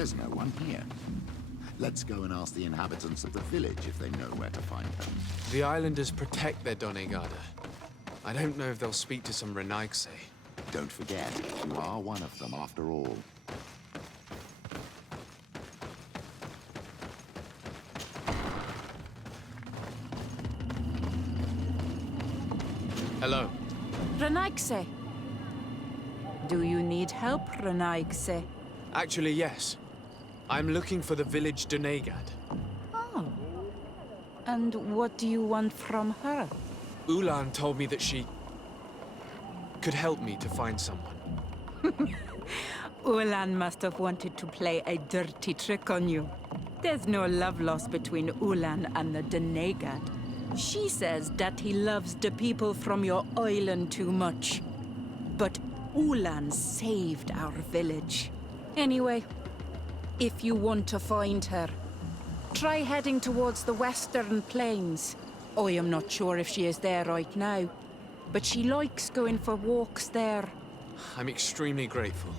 There's no one here. Let's go and ask the inhabitants of the village if they know where to find her. The islanders protect their Donegada. I don't know if they'll speak to some Renaigse. Don't forget, you are one of them after all. Hello. Renaigse. Do you need help, Renaigse? Actually, yes. I'm looking for the village Donegad. Oh. And what do you want from her? Ulan told me that she could help me to find someone. Ulan must have wanted to play a dirty trick on you. There's no love lost between Ulan and the Donegad. She says that he loves the people from your island too much. But Ulan saved our village. Anyway, if you want to find her, try heading towards the western plains. I am not sure if she is there right now, but she likes going for walks there. I'm extremely grateful.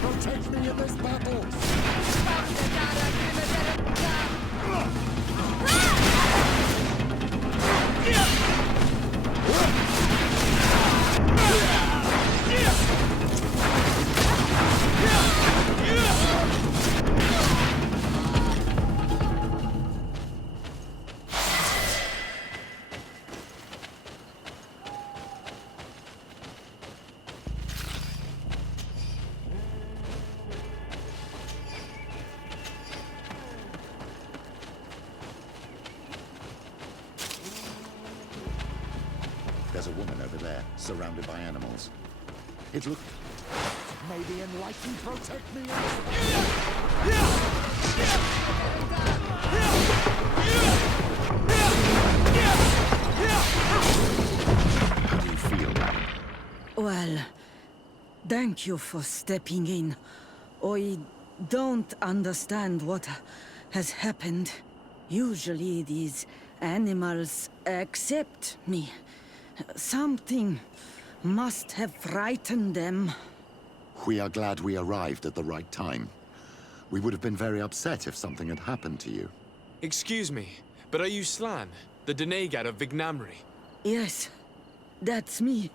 Protect me in this battle! There's a woman over there, surrounded by animals. It looks... May the enlightened protect me! How do you feel, madam? Well, thank you for stepping in. I don't understand what has happened. Usually these animals accept me. Something must have frightened them. We are glad we arrived at the right time. We would have been very upset if something had happened to you. Excuse me, but are you Slan, the Donegad of Vignamri? Yes, that's me.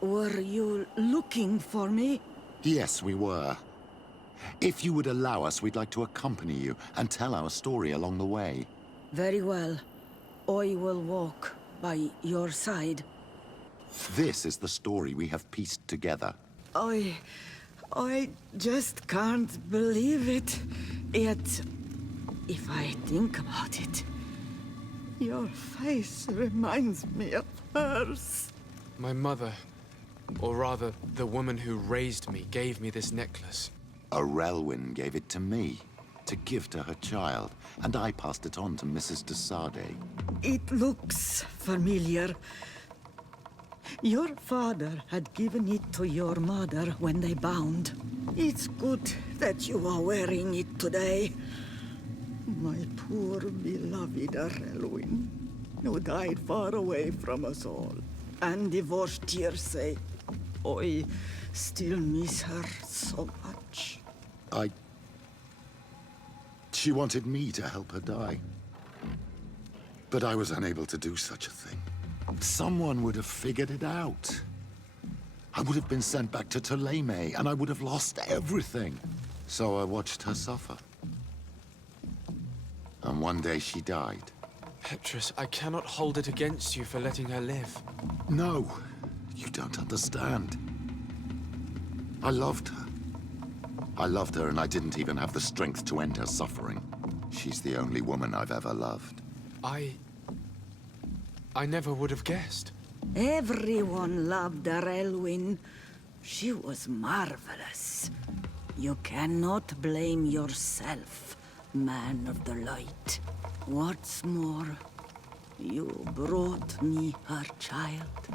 Were you looking for me? Yes, we were. If you would allow us, we'd like to accompany you and tell our story along the way. Very well. I will walk by your side. This is the story we have pieced together. I just can't believe it. Yet, if I think about it, your face reminds me of hers. My mother, or rather, the woman who raised me, gave me this necklace. Arelwyn gave it to me, to give to her child, and I passed it on to Mrs. de Sade. It looks familiar. Your father had given it to your mother when they bound. It's good that you are wearing it today. My poor beloved Arelwyn, who died far away from us all, and divorced Tirce. I still miss her so much. She wanted me to help her die. But I was unable to do such a thing. Someone would have figured it out. I would have been sent back to Ptolemy, and I would have lost everything. So I watched her suffer. And one day she died. Petrus, I cannot hold it against you for letting her live. No, you don't understand. I loved her. I loved her, and I didn't even have the strength to end her suffering. She's the only woman I've ever loved. I never would have guessed. Everyone loved Arelwyn. She was marvelous. You cannot blame yourself, man of the light. What's more, you brought me her child.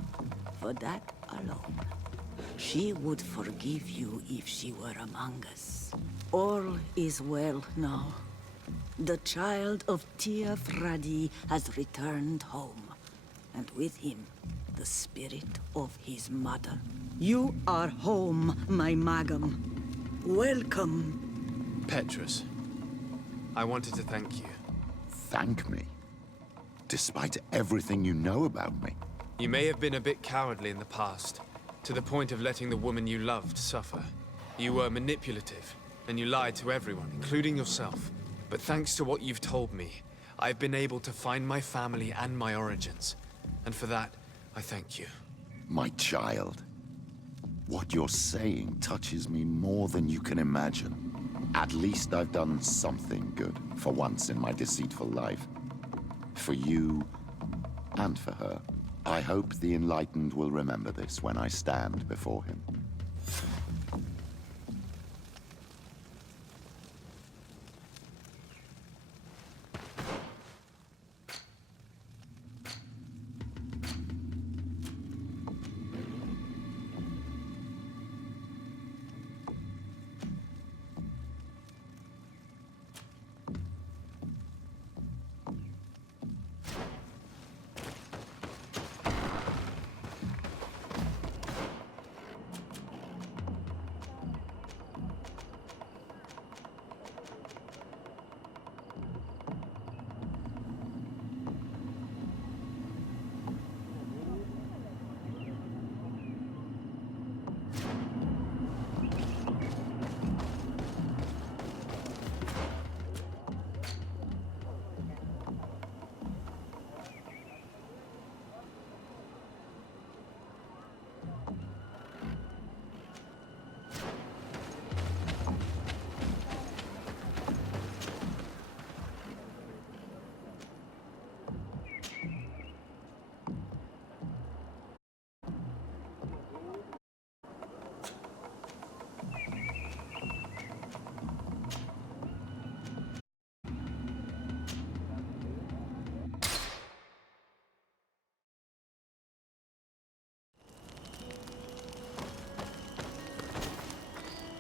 For that alone, she would forgive you if she were among us. All is well now. The child of Tia Fradi has returned home, and with him, the spirit of his mother. You are home, my Magum. Welcome. Petrus, I wanted to thank you. Thank me? Despite everything you know about me? You may have been a bit cowardly in the past, to the point of letting the woman you loved suffer. You were manipulative, and you lied to everyone, including yourself. But thanks to what you've told me, I've been able to find my family and my origins. And for that, I thank you. My child. What you're saying touches me more than you can imagine. At least I've done something good, for once in my deceitful life. For you, and for her. I hope the Enlightened will remember this when I stand before him.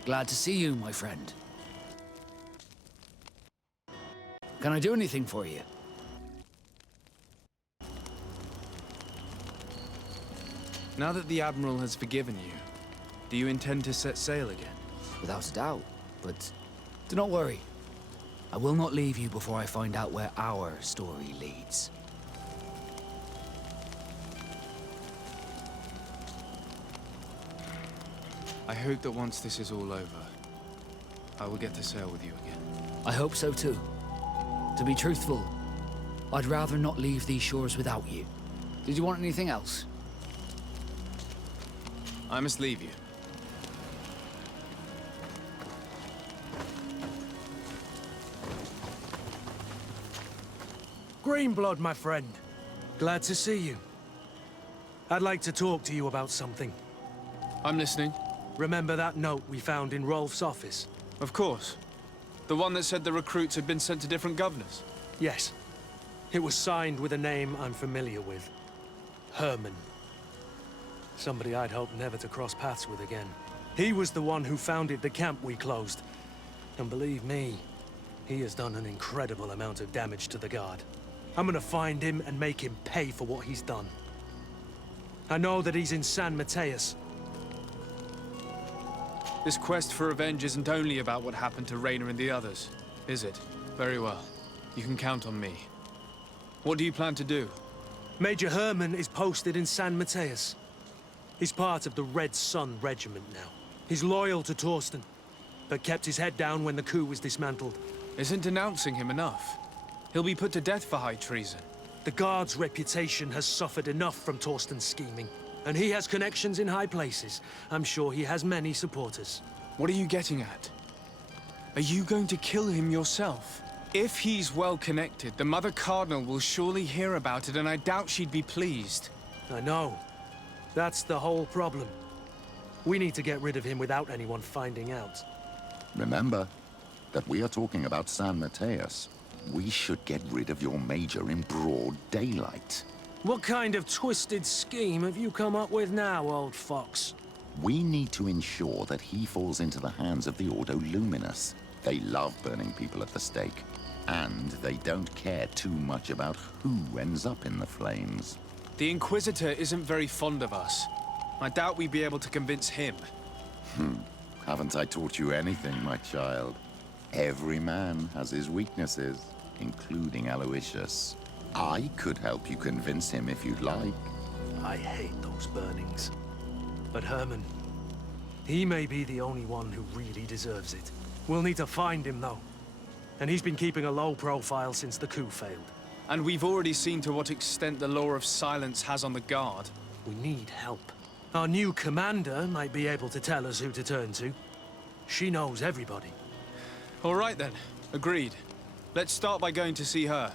Glad to see you, my friend. Can I do anything for you? Now that the Admiral has forgiven you, do you intend to set sail again? Without a doubt, but do not worry. I will not leave you before I find out where our story leads. I hope that once this is all over, I will get to sail with you again. I hope so too. To be truthful, I'd rather not leave these shores without you. Did you want anything else? I must leave you. Greenblood, my friend. Glad to see you. I'd like to talk to you about something. I'm listening. Remember that note we found in Rolf's office? Of course. The one that said the recruits had been sent to different governors. Yes. It was signed with a name I'm familiar with. Herman. Somebody I'd hoped never to cross paths with again. He was the one who founded the camp we closed. And believe me, he has done an incredible amount of damage to the Guard. I'm gonna find him and make him pay for what he's done. I know that he's in San Mateus. This quest for revenge isn't only about what happened to Raynor and the others, is it? Very well. You can count on me. What do you plan to do? Major Herman is posted in San Mateus. He's part of the Red Sun Regiment now. He's loyal to Torsten, but kept his head down when the coup was dismantled. Isn't denouncing him enough? He'll be put to death for high treason. The Guard's reputation has suffered enough from Torsten's scheming, and he has connections in high places. I'm sure he has many supporters. What are you getting at? Are you going to kill him yourself? If he's well connected, the Mother Cardinal will surely hear about it, and I doubt she'd be pleased. I know. That's the whole problem. We need to get rid of him without anyone finding out. Remember that we are talking about San Mateus. We should get rid of your major in broad daylight. What kind of twisted scheme have you come up with now, old fox? We need to ensure that he falls into the hands of the Ordo Luminous. They love burning people at the stake, and they don't care too much about who ends up in the flames. The Inquisitor isn't very fond of us. I doubt we'd be able to convince him. Haven't I taught you anything, my child? Every man has his weaknesses, including Aloysius. I could help you convince him if you'd like. I hate those burnings. But Herman, he may be the only one who really deserves it. We'll need to find him, though. And he's been keeping a low profile since the coup failed. And we've already seen to what extent the law of silence has on the Guard. We need help. Our new commander might be able to tell us who to turn to. She knows everybody. All right then, agreed. Let's start by going to see her.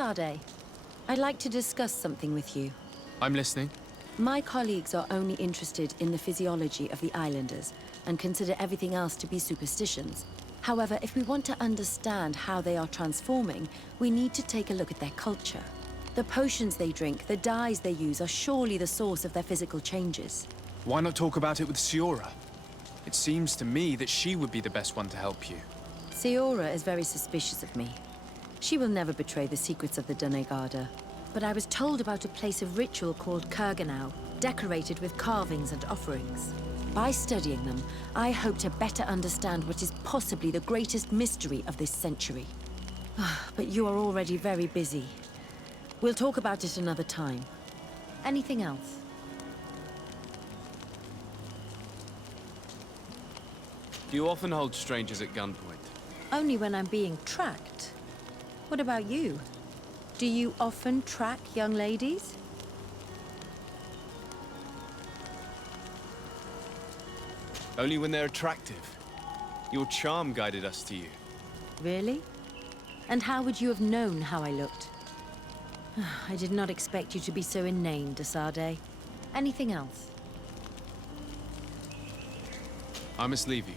Sade. I'd like to discuss something with you. I'm listening. My colleagues are only interested in the physiology of the islanders and consider everything else to be superstitions. However, if we want to understand how they are transforming, we need to take a look at their culture. The potions they drink, the dyes they use are surely the source of their physical changes. Why not talk about it with Siora? It seems to me that she would be the best one to help you. Siora is very suspicious of me. She will never betray the secrets of the Denegada. But I was told about a place of ritual called Kurganau, decorated with carvings and offerings. By studying them, I hope to better understand what is possibly the greatest mystery of this century. But you are already very busy. We'll talk about it another time. Anything else? Do you often hold strangers at gunpoint? Only when I'm being tracked. What about you? Do you often track young ladies? Only when they're attractive. Your charm guided us to you. Really? And how would you have known how I looked? I did not expect you to be so inane, Desade. Anything else? I must leave you.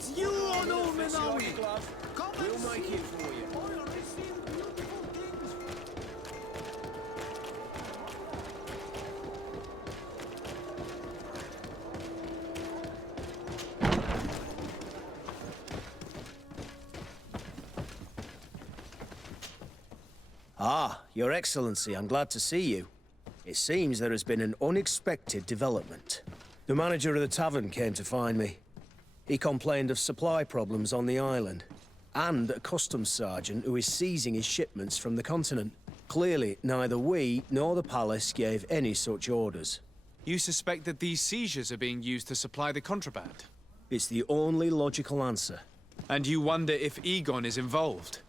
It's you on old Manawi! Come We'll and make see. it for you. Oh, I see beautiful things. Ah, Your Excellency, I'm glad to see you. It seems there has been an unexpected development. The manager of the tavern came to find me. He complained of supply problems on the island, and a customs sergeant who is seizing his shipments from the continent. Clearly, neither we nor the palace gave any such orders. You suspect that these seizures are being used to supply the contraband? It's the only logical answer. And you wonder if Egon is involved?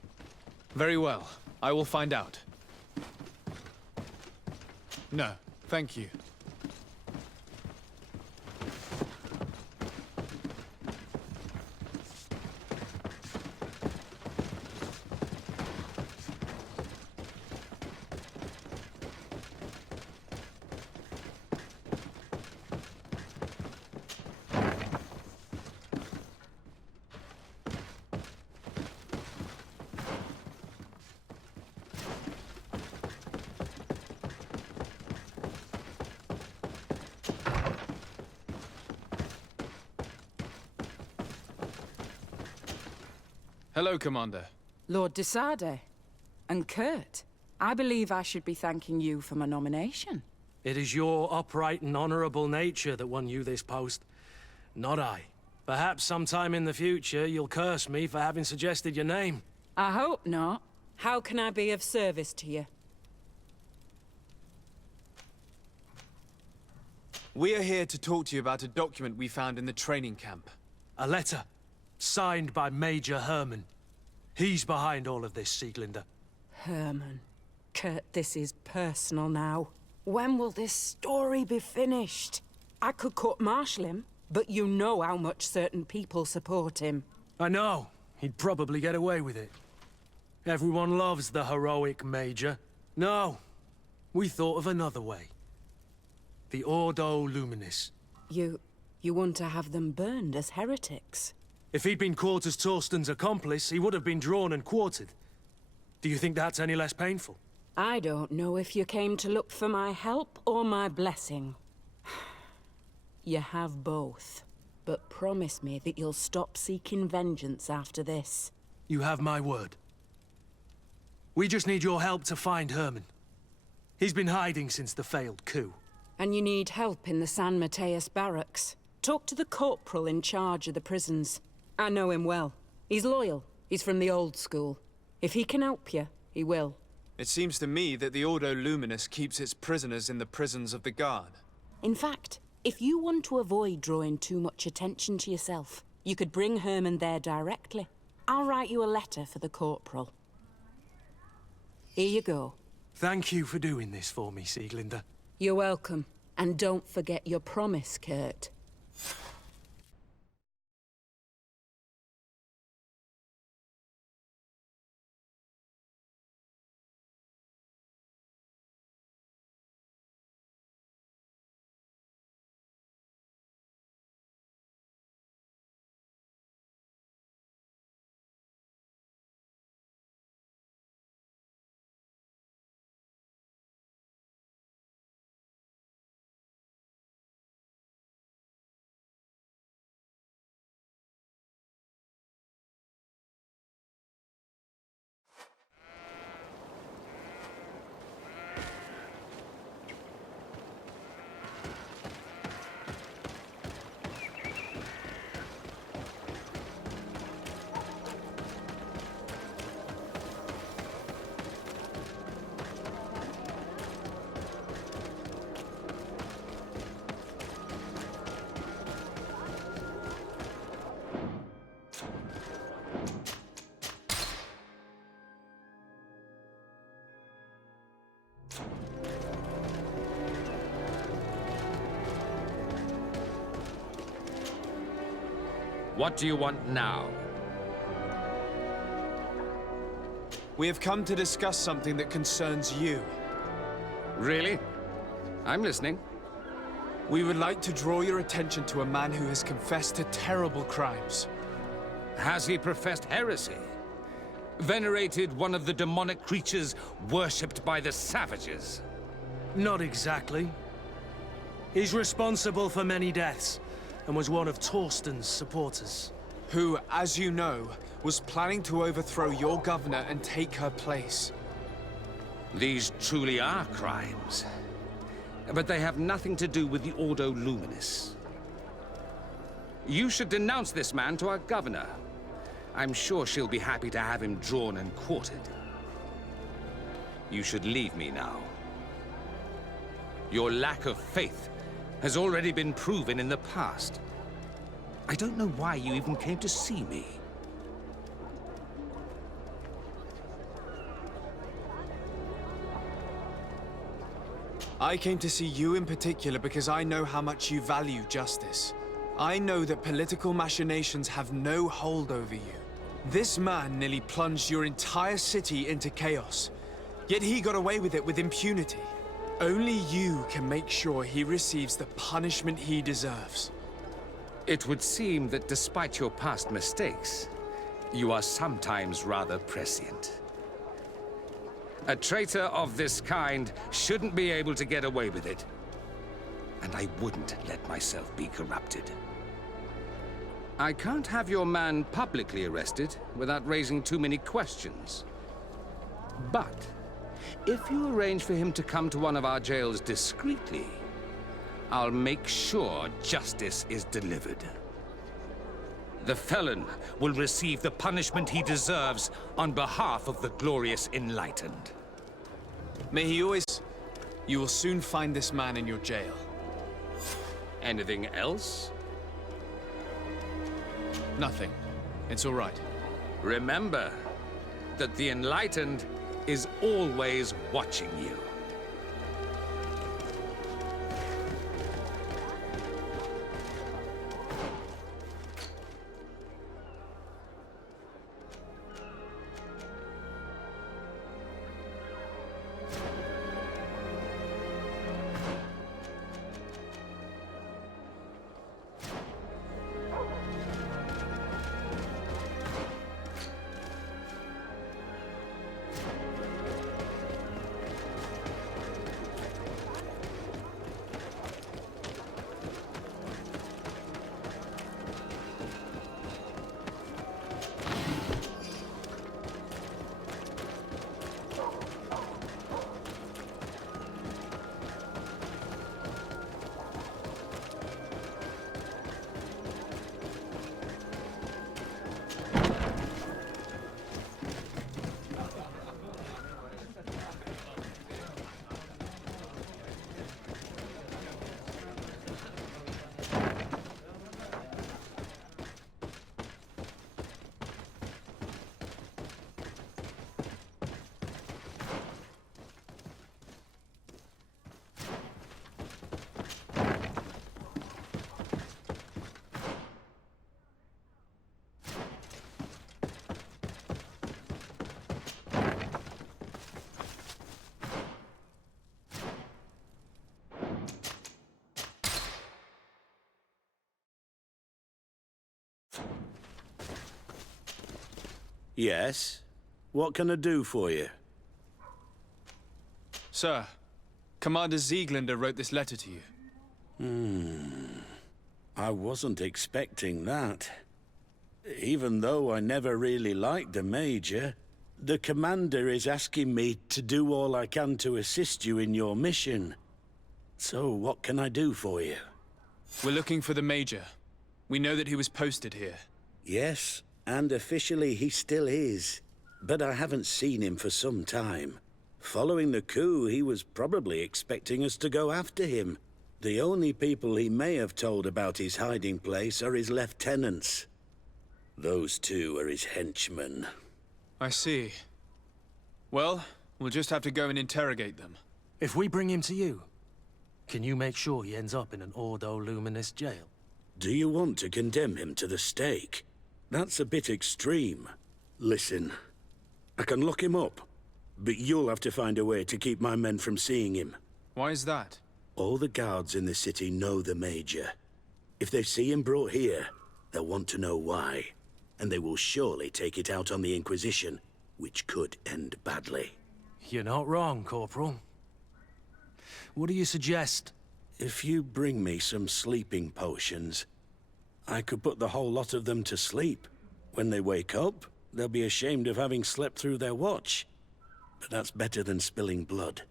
Very well. I will find out. No, thank you. Hello, Commander. Lord Desade. And Kurt. I believe I should be thanking you for my nomination. It is your upright and honorable nature that won you this post, not I. Perhaps sometime in the future you'll curse me for having suggested your name. I hope not. How can I be of service to you? We are here to talk to you about a document we found in the training camp. A letter, signed by Major Herman. He's behind all of this, Sieglinder. Herman. Kurt, this is personal now. When will this story be finished? I could court-martial him, but you know how much certain people support him. I know. He'd probably get away with it. Everyone loves the heroic Major. No, we thought of another way. The Ordo Luminis. You want to have them burned as heretics? If he'd been caught as Torsten's accomplice, he would have been drawn and quartered. Do you think that's any less painful? I don't know if you came to look for my help or my blessing. You have both. But promise me that you'll stop seeking vengeance after this. You have my word. We just need your help to find Herman. He's been hiding since the failed coup. And you need help in the San Mateus barracks. Talk to the corporal in charge of the prisons. I know him well. He's loyal. He's from the old school. If he can help you, he will. It seems to me that the Ordo Luminous keeps its prisoners in the prisons of the Guard. In fact, if you want to avoid drawing too much attention to yourself, you could bring Herman there directly. I'll write you a letter for the corporal. Here you go. Thank you for doing this for me, Sieglinder. You're welcome. And don't forget your promise, Kurt. What do you want now? We have come to discuss something that concerns you. Really? I'm listening. We would like to draw your attention to a man who has confessed to terrible crimes. Has he professed heresy? Venerated one of the demonic creatures worshipped by the savages? Not exactly. He's responsible for many deaths, and was one of Torsten's supporters. Who, as you know, was planning to overthrow your governor and take her place. These truly are crimes. But they have nothing to do with the Ordo Luminis. You should denounce this man to our governor. I'm sure she'll be happy to have him drawn and quartered. You should leave me now. Your lack of faith has already been proven in the past. I don't know why you even came to see me. I came to see you in particular because I know how much you value justice. I know that political machinations have no hold over you. This man nearly plunged your entire city into chaos, yet he got away with it with impunity. Only you can make sure he receives the punishment he deserves. It would seem that despite your past mistakes, you are sometimes rather prescient. A traitor of this kind shouldn't be able to get away with it. And I wouldn't let myself be corrupted. I can't have your man publicly arrested without raising too many questions. But if you arrange for him to come to one of our jails discreetly, I'll make sure justice is delivered. The felon will receive the punishment he deserves on behalf of the glorious Enlightened. May he always... You will soon find this man in your jail. Anything else? Nothing. It's all right. Remember that the Enlightened is always watching you. Yes? What can I do for you? Sir, Commander Sieglander wrote this letter to you. I wasn't expecting that. Even though I never really liked the Major, the Commander is asking me to do all I can to assist you in your mission. So what can I do for you? We're looking for the Major. We know that he was posted here. Yes, and officially he still is. But I haven't seen him for some time. Following the coup, he was probably expecting us to go after him. The only people he may have told about his hiding place are his lieutenants. Those two are his henchmen. I see. Well, we'll just have to go and interrogate them. If we bring him to you, can you make sure he ends up in an Ordo Luminis jail? Do you want to condemn him to the stake? That's a bit extreme. Listen, I can lock him up, but you'll have to find a way to keep my men from seeing him. Why is that? All the guards in the city know the Major. If they see him brought here, they'll want to know why. and they will surely take it out on the Inquisition, which could end badly. You're not wrong, Corporal. What do you suggest? If you bring me some sleeping potions, I could put the whole lot of them to sleep. When they wake up, they'll be ashamed of having slept through their watch. But that's better than spilling blood.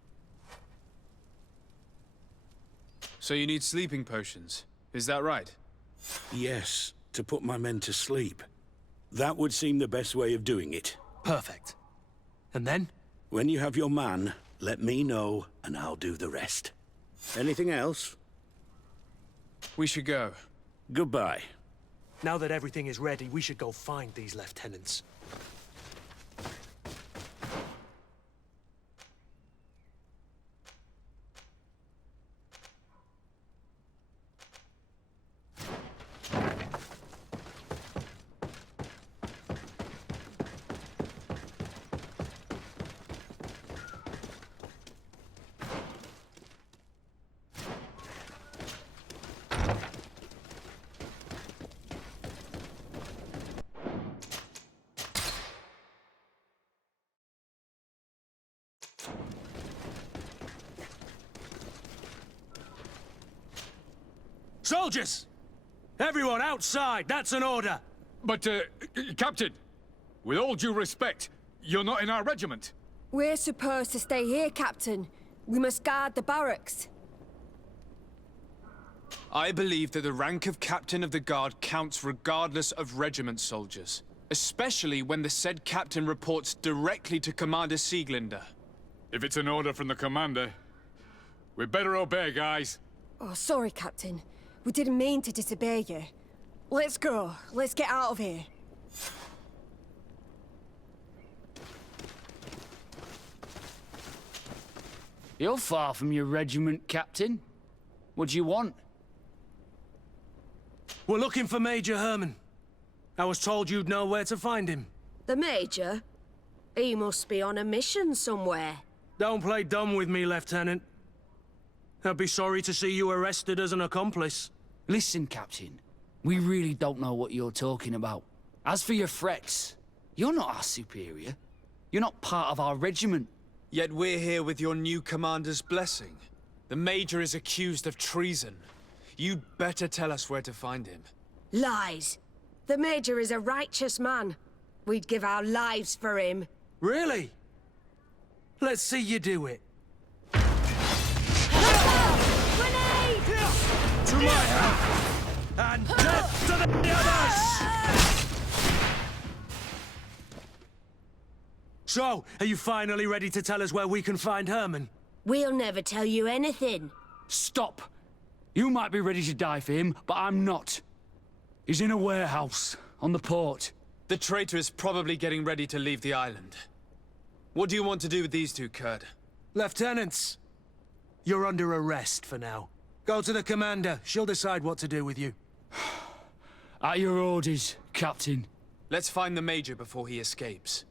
So you need sleeping potions, is that right? Yes, to put my men to sleep. That would seem the best way of doing it. Perfect. And then? When you have your man, let me know, and I'll do the rest. Anything else? We should go. Goodbye. Now that everything is ready, we should go find these lieutenants. Soldiers! Everyone outside! That's an order! But, Captain, with all due respect, you're not in our regiment. We're supposed to stay here, Captain. We must guard the barracks. I believe that the rank of Captain of the Guard counts regardless of regiment soldiers. Especially when the said captain reports directly to Commander Sieglinder. If it's an order from the commander, we better obey, guys. Oh, sorry, Captain. We didn't mean to disobey you. Let's go. Let's get out of here. You're far from your regiment, Captain. What do you want? We're looking for Major Herman. I was told you'd know where to find him. The Major? He must be on a mission somewhere. Don't play dumb with me, Lieutenant. I'd be sorry to see you arrested as an accomplice. Listen, Captain. We really don't know what you're talking about. As for your threats, you're not our superior. You're not part of our regiment. Yet we're here with your new commander's blessing. The Major is accused of treason. You'd better tell us where to find him. Lies. The Major is a righteous man. We'd give our lives for him. Really? Let's see you do it. Grenade! To my help! And death to the others! So, are you finally ready to tell us where we can find Herman? We'll never tell you anything. Stop! You might be ready to die for him, but I'm not. He's in a warehouse, on the port. The traitor is probably getting ready to leave the island. What do you want to do with these two, Kurd? Lieutenants, you're under arrest for now. Go to the commander. She'll decide what to do with you. At your orders, Captain. Let's find the Major before he escapes.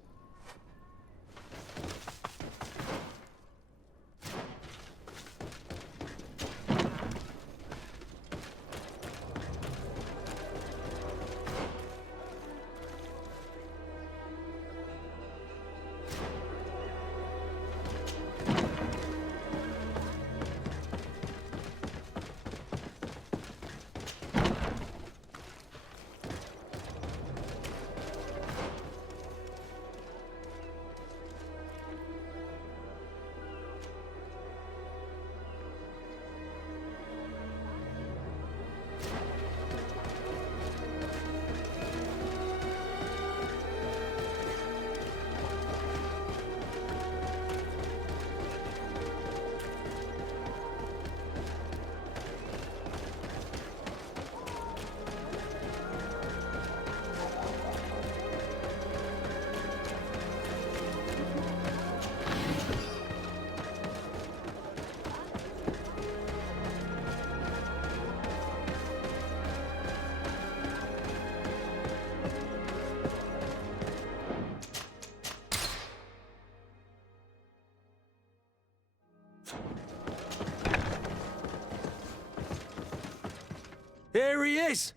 Here he is!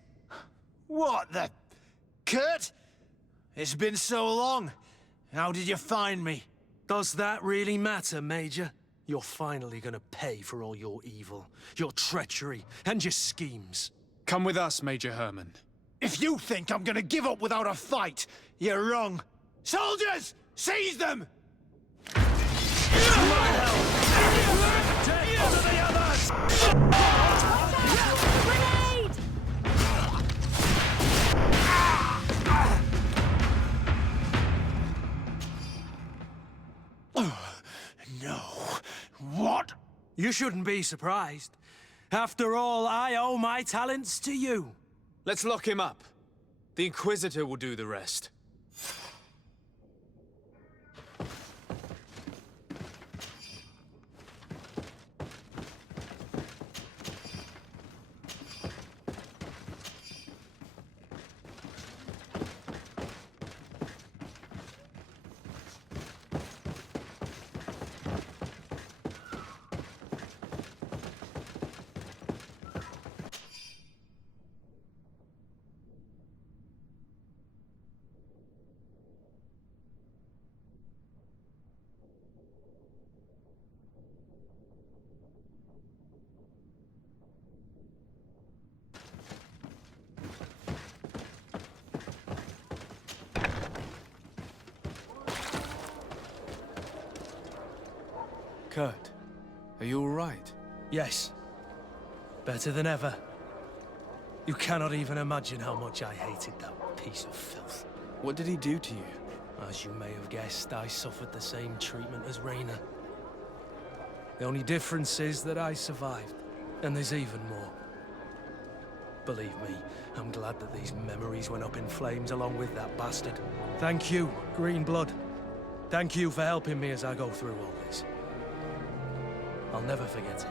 What the... Kurt? It's been so long. How did you find me? Does that really matter, Major? You're finally gonna pay for all your evil, your treachery, and your schemes. Come with us, Major Herman. If you think I'm gonna give up without a fight, you're wrong. Soldiers! Seize them! No. What? You shouldn't be surprised. After all, I owe my talents to you. Let's lock him up. The Inquisitor will do the rest. Kurt, are you all right? Yes. Better than ever. You cannot even imagine how much I hated that piece of filth. What did he do to you? As you may have guessed, I suffered the same treatment as Reyna. The only difference is that I survived, and there's even more. Believe me, I'm glad that these memories went up in flames along with that bastard. Thank you, Green Blood. Thank you for helping me as I go through all this. I'll never forget it.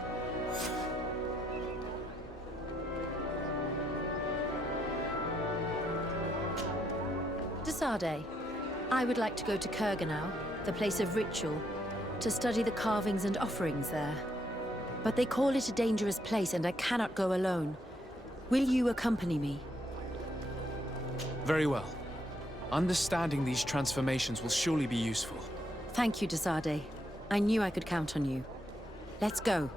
Desade, I would like to go to Kurganau, the place of ritual, to study the carvings and offerings there. But they call it a dangerous place and I cannot go alone. Will you accompany me? Very well. Understanding these transformations will surely be useful. Thank you, Desade. I knew I could count on you. Let's go.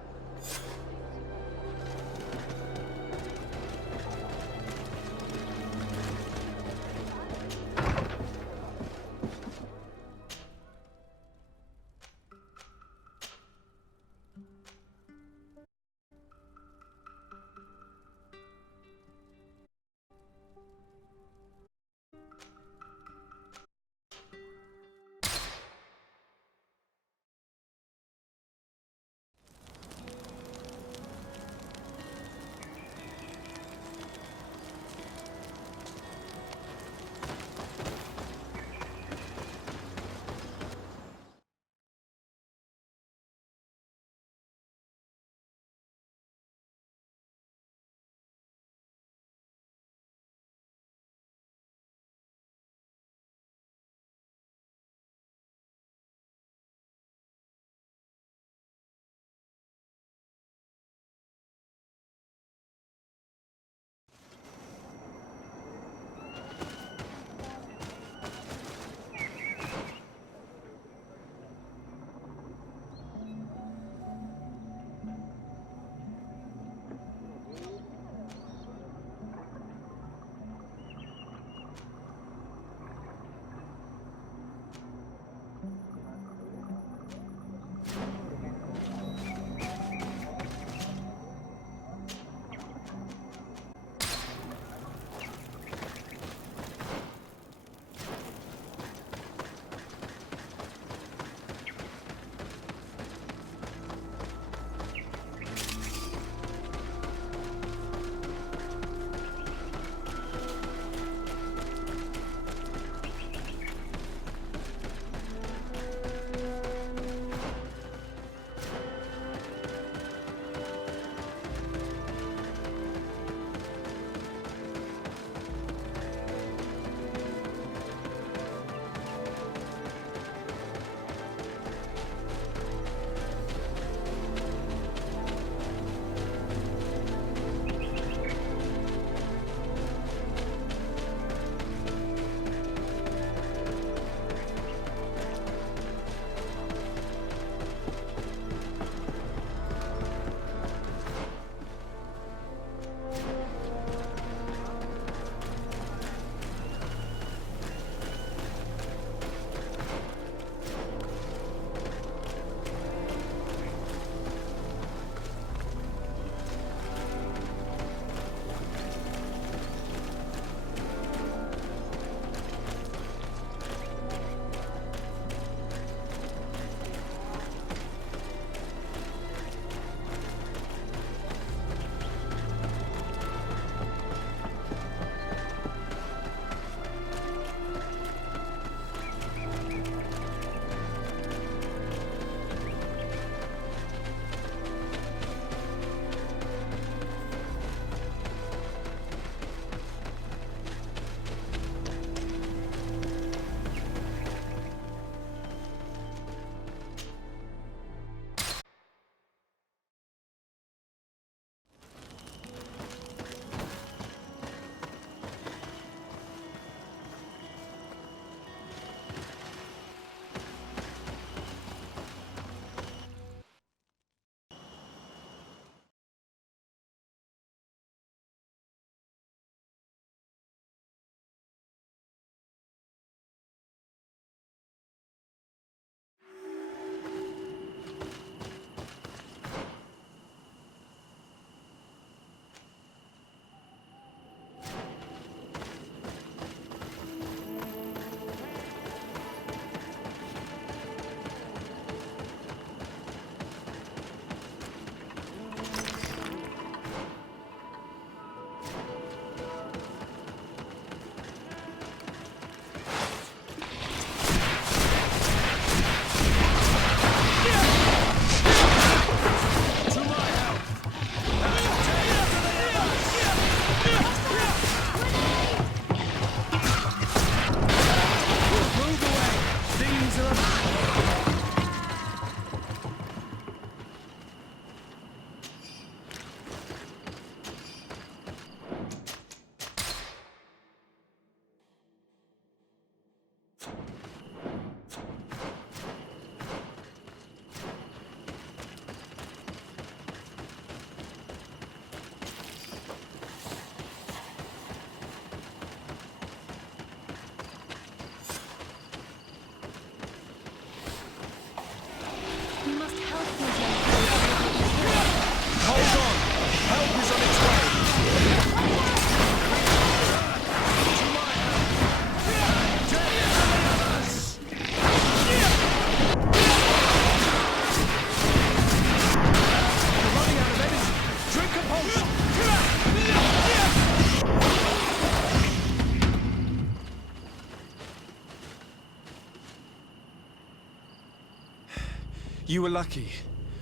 You were lucky.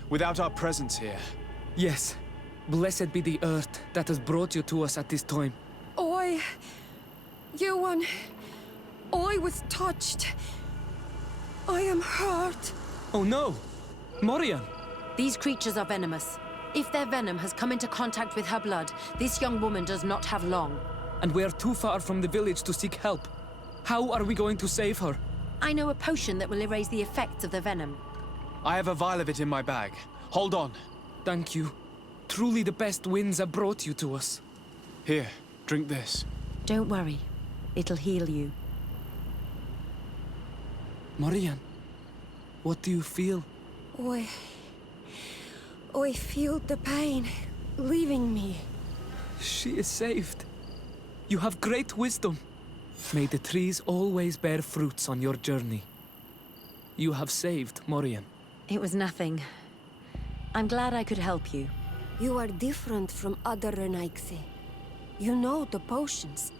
Without our presence here. Yes. Blessed be the earth that has brought you to us at this time. Ewan, I was touched. I am hurt. Oh no! Morian! These creatures are venomous. If their venom has come into contact with her blood, this young woman does not have long. And we are too far from the village to seek help. How are we going to save her? I know a potion that will erase the effects of the venom. I have a vial of it in my bag. Hold on. Thank you. Truly the best winds have brought you to us. Here, drink this. Don't worry. It'll heal you. Morian, what do you feel? I feel the pain leaving me. She is saved. You have great wisdom. May the trees always bear fruits on your journey. You have saved Morian. It was nothing. I'm glad I could help you. You are different from other Renaigse. You know the potions.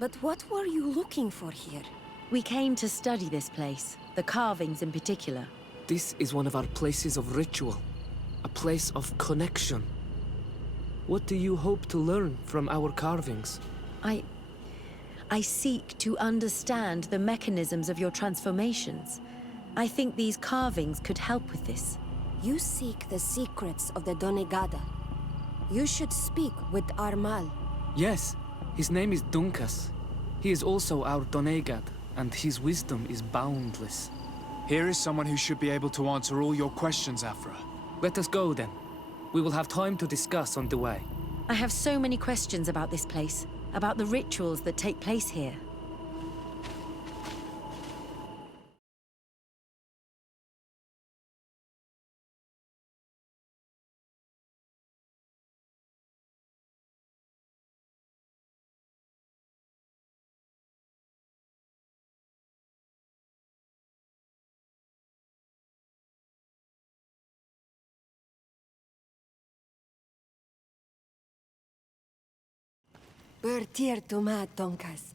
But what were you looking for here? We came to study this place, the carvings in particular. This is one of our places of ritual. A place of connection. What do you hope to learn from our carvings? I seek to understand the mechanisms of your transformations. I think these carvings could help with this. You seek the secrets of the Donegada. You should speak with Armal. Yes, his name is Dunkas. He is also our Donegad, and his wisdom is boundless. Here is someone who should be able to answer all your questions, Afra. Let us go, then. We will have time to discuss on the way. I have so many questions about this place, about the rituals that take place here. Bertir Tuma Tonkas.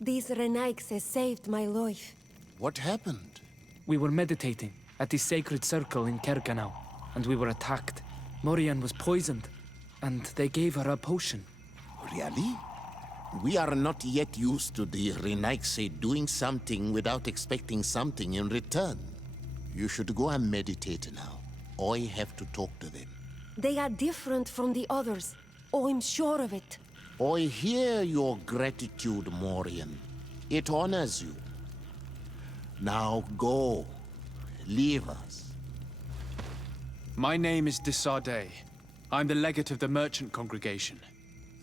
These Renaigse saved my life. What happened? We were meditating at the sacred circle in Kerganau, and we were attacked. Morian was poisoned, and they gave her a potion. Really? We are not yet used to the Renaigse doing something without expecting something in return. You should go and meditate now. I have to talk to them. They are different from the others. Oh, I'm sure of it. I hear your gratitude, Morian. It honors you. Now go. Leave us. My name is Desardet. I'm the legate of the merchant congregation.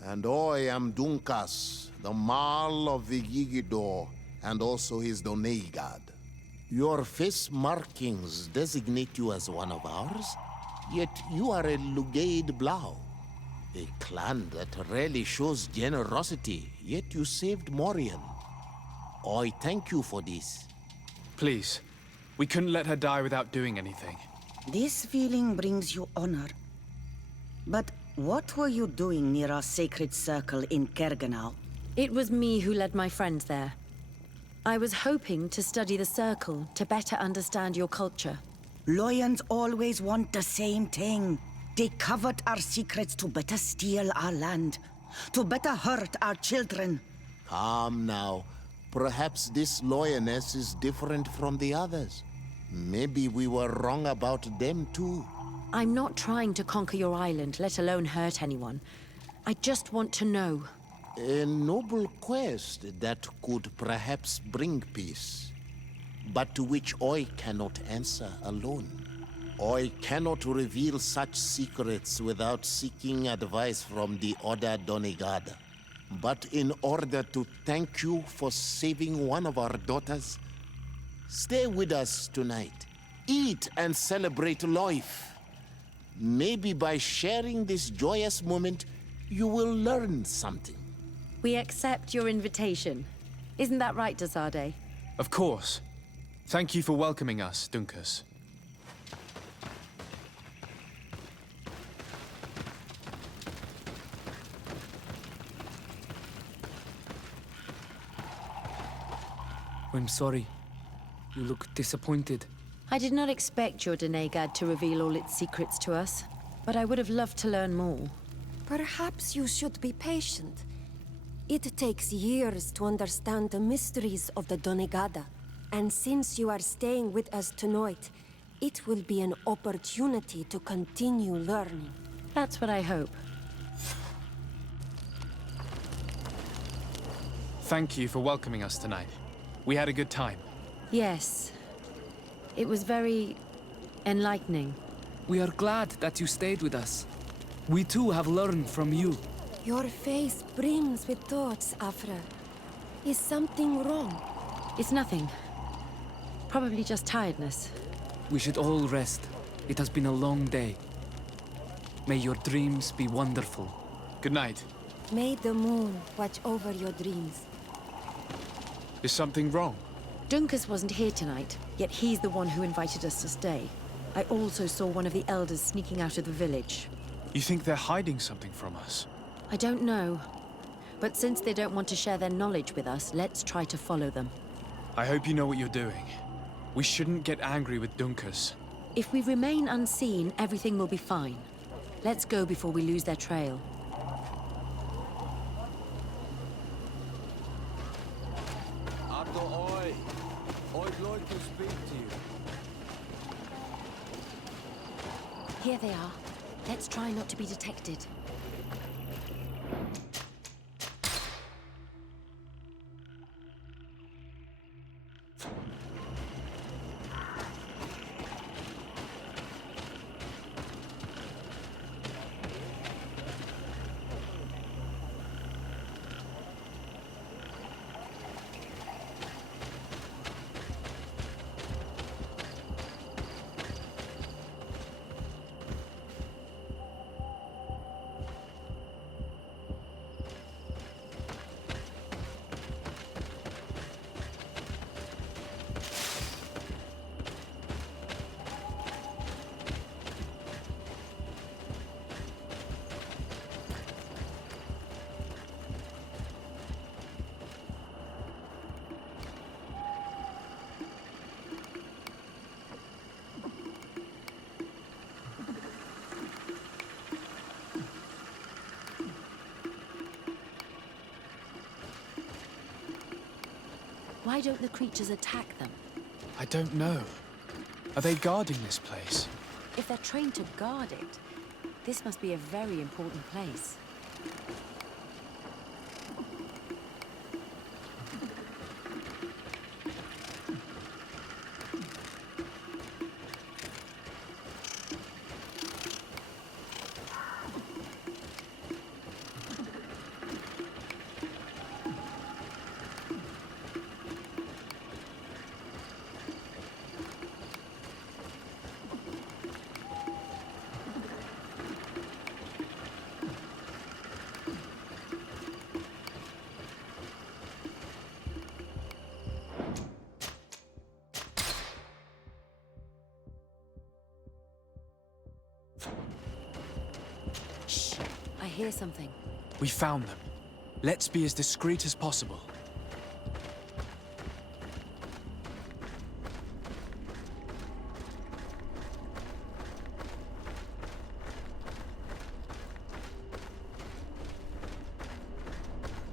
And I am Dunkas, the Marl of the Yigidor, and also his Donegad. Your face markings designate you as one of ours, yet you are a Lugaid Blau. A clan that rarely shows generosity, yet you saved Morian. I thank you for this. Please, we couldn't let her die without doing anything. This feeling brings you honor. But what were you doing near our sacred circle in Kerganau? It was me who led my friends there. I was hoping to study the circle to better understand your culture. Loyans always want the same thing. They covet our secrets to better steal our land, to better hurt our children. Calm now. Perhaps this lioness is different from the others. Maybe we were wrong about them too. I'm not trying to conquer your island, let alone hurt anyone. I just want to know. A noble quest that could perhaps bring peace, but to which I cannot answer alone. I cannot reveal such secrets without seeking advice from the Order Donegada. But in order to thank you for saving one of our daughters, stay with us tonight. Eat and celebrate life. Maybe by sharing this joyous moment, you will learn something. We accept your invitation. Isn't that right, Desardet? Of course. Thank you for welcoming us, Dunkas. I'm sorry. You look disappointed. I did not expect your Denegad to reveal all its secrets to us, but I would have loved to learn more. Perhaps you should be patient. It takes years to understand the mysteries of the Donegada. And since you are staying with us tonight, it will be an opportunity to continue learning. That's what I hope. Thank you for welcoming us tonight. We had a good time. Yes. It was very enlightening. We are glad that you stayed with us. We too have learned from you. Your face brims with thoughts, Afra. Is something wrong? It's nothing. Probably just tiredness. We should all rest. It has been a long day. May your dreams be wonderful. Good night. May the moon watch over your dreams. Is something wrong? Dunkus wasn't here tonight, yet he's the one who invited us to stay. I also saw one of the elders sneaking out of the village. You think they're hiding something from us? I don't know. But since they don't want to share their knowledge with us, let's try to follow them. I hope you know what you're doing. We shouldn't get angry with Dunkus. If we remain unseen, everything will be fine. Let's go before we lose their trail. I'd like to speak to you. Here they are. Let's try not to be detected. Why don't the creatures attack them? I don't know. Are they guarding this place? If they're trained to guard it, this must be a very important place. Shh! I hear something. We found them. Let's be as discreet as possible.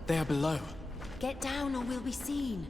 They are below. Get down or we'll be seen.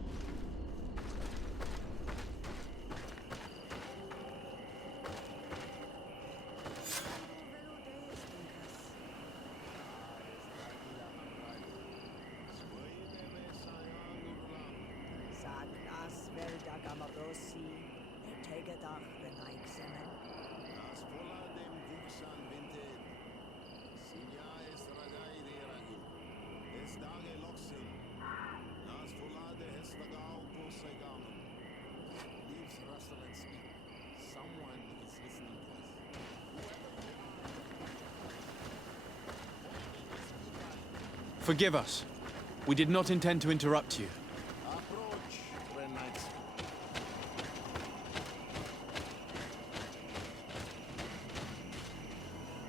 Forgive us. We did not intend to interrupt you.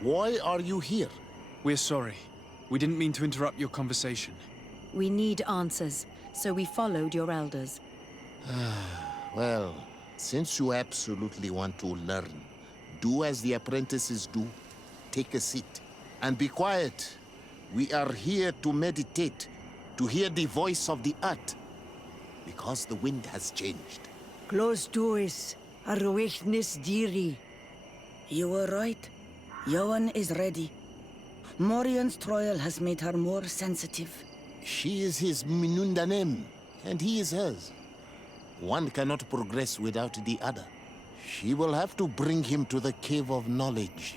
Why are you here? We're sorry. We didn't mean to interrupt your conversation. We need answers, so we followed your elders. Well, Since you absolutely want to learn, do as the apprentices do. Take a seat. And be quiet. We are here to meditate, to hear the voice of the earth. Because the wind has changed. Close doors. Arwechnis diri. You were right. Johan is ready. Morian's trial has made her more sensitive. She is his Minundanem, and he is hers. One cannot progress without the other. She will have to bring him to the Cave of Knowledge.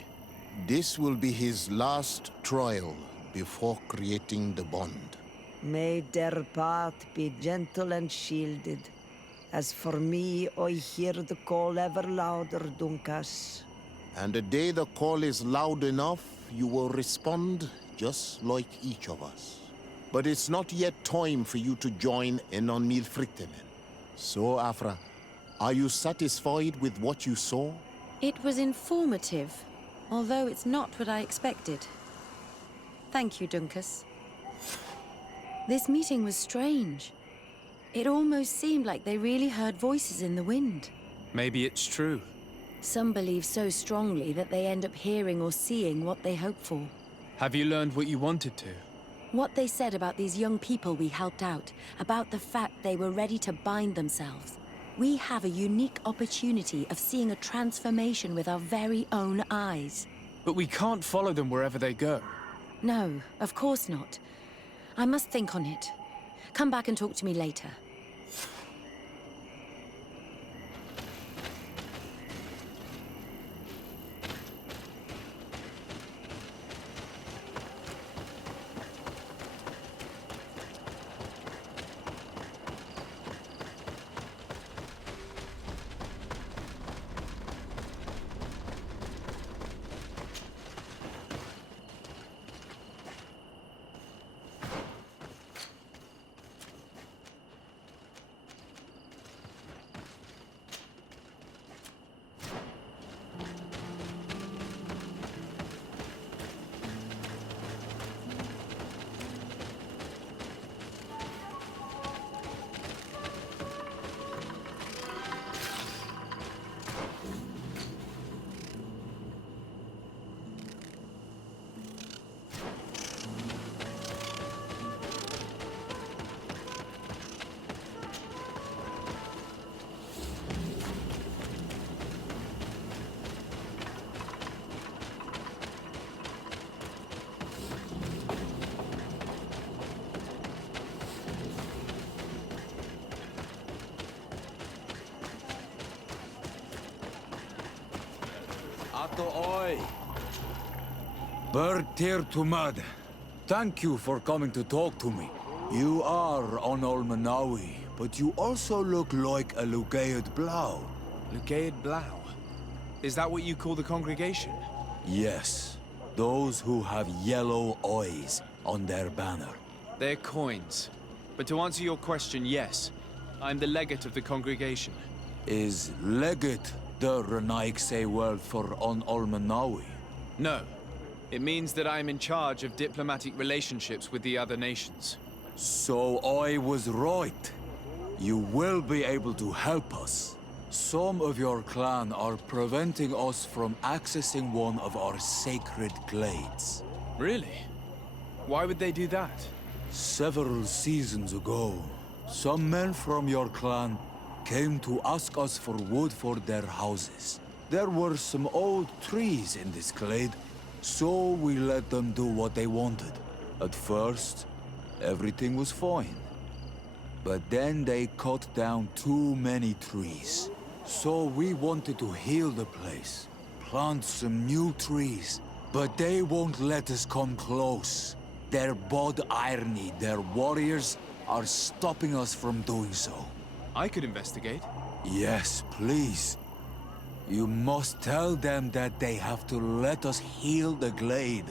This will be his last trial before creating the bond. May their path be gentle and shielded. As for me, I hear the call ever louder, Dunkas. And the day the call is loud enough, you will respond just like each of us. But it's not yet time for you to join in on Milfritemen. So, Afra, are you satisfied with what you saw? It was informative, although it's not what I expected. Thank you, Dunkas. This meeting was strange. It almost seemed like they really heard voices in the wind. Maybe it's true. Some believe so strongly that they end up hearing or seeing what they hope for. Have you learned what you wanted to? What they said about these young people we helped out, about the fact they were ready to bind themselves. We have a unique opportunity of seeing a transformation with our very own eyes. But we can't follow them wherever they go. No, of course not. I must think on it. Come back and talk to me later. Ato oi! Bird tear to mud. Thank you for coming to talk to me. You are on Olmanawi, but you also look like a Lugaid Blau. Lugaid Blau? Is that what you call the congregation? Yes. Those who have yellow eyes on their banner. They're coins. But to answer your question, yes. I'm the legate of the congregation. Is legate the Renaigse word for on Olmanawi? No. It means that I'm in charge of diplomatic relationships with the other nations. So I was right. You will be able to help us. Some of your clan are preventing us from accessing one of our sacred glades. Really? Why would they do that? Several seasons ago, some men from your clan came to ask us for wood for their houses. There were some old trees in this glade, so we let them do what they wanted. At first, everything was fine. But then they cut down too many trees. So we wanted to heal the place, plant some new trees. But they won't let us come close. Their bod irony, their warriors, are stopping us from doing so. I could investigate. Yes, please. You must tell them that they have to let us heal the glade.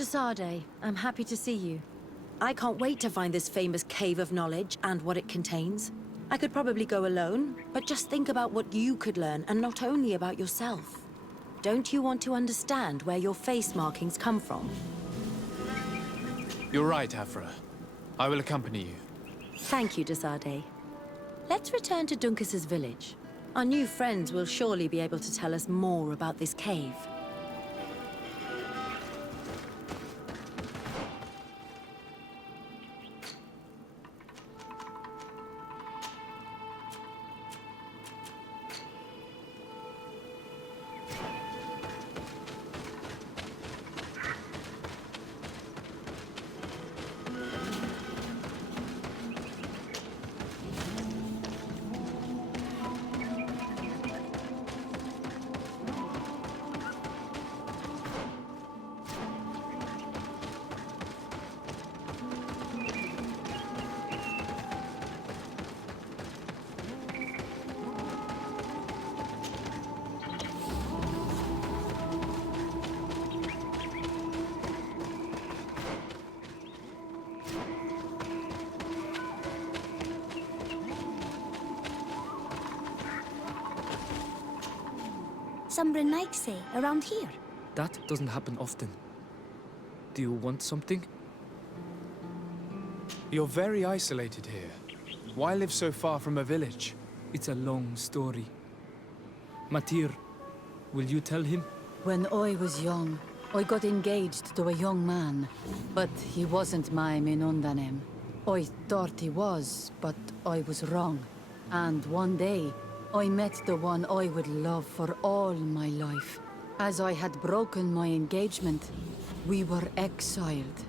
Desade, I'm happy to see you. I can't wait to find this famous cave of knowledge and what it contains. I could probably go alone, but just think about what you could learn, and not only about yourself. Don't you want to understand where your face markings come from? You're right, Afra. I will accompany you. Thank you, Desade. Let's return to Duncas's village. Our new friends will surely be able to tell us more about this cave. Some Renaigse around here. That doesn't happen often. Do you want something? You're very isolated here. Why live so far from a village? It's a long story. Matir, will you tell him? When I was young, I got engaged to a young man, but he wasn't my Minundanem. I thought he was, but I was wrong. And one day, I met the one I would love for all my life. As I had broken my engagement, we were exiled.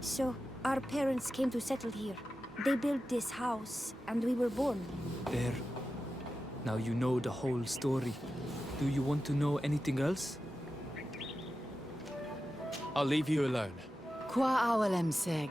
So, our parents came to settle here. They built this house, and we were born. There. Now you know the whole story. Do you want to know anything else? I'll leave you alone. Qua awalem seg.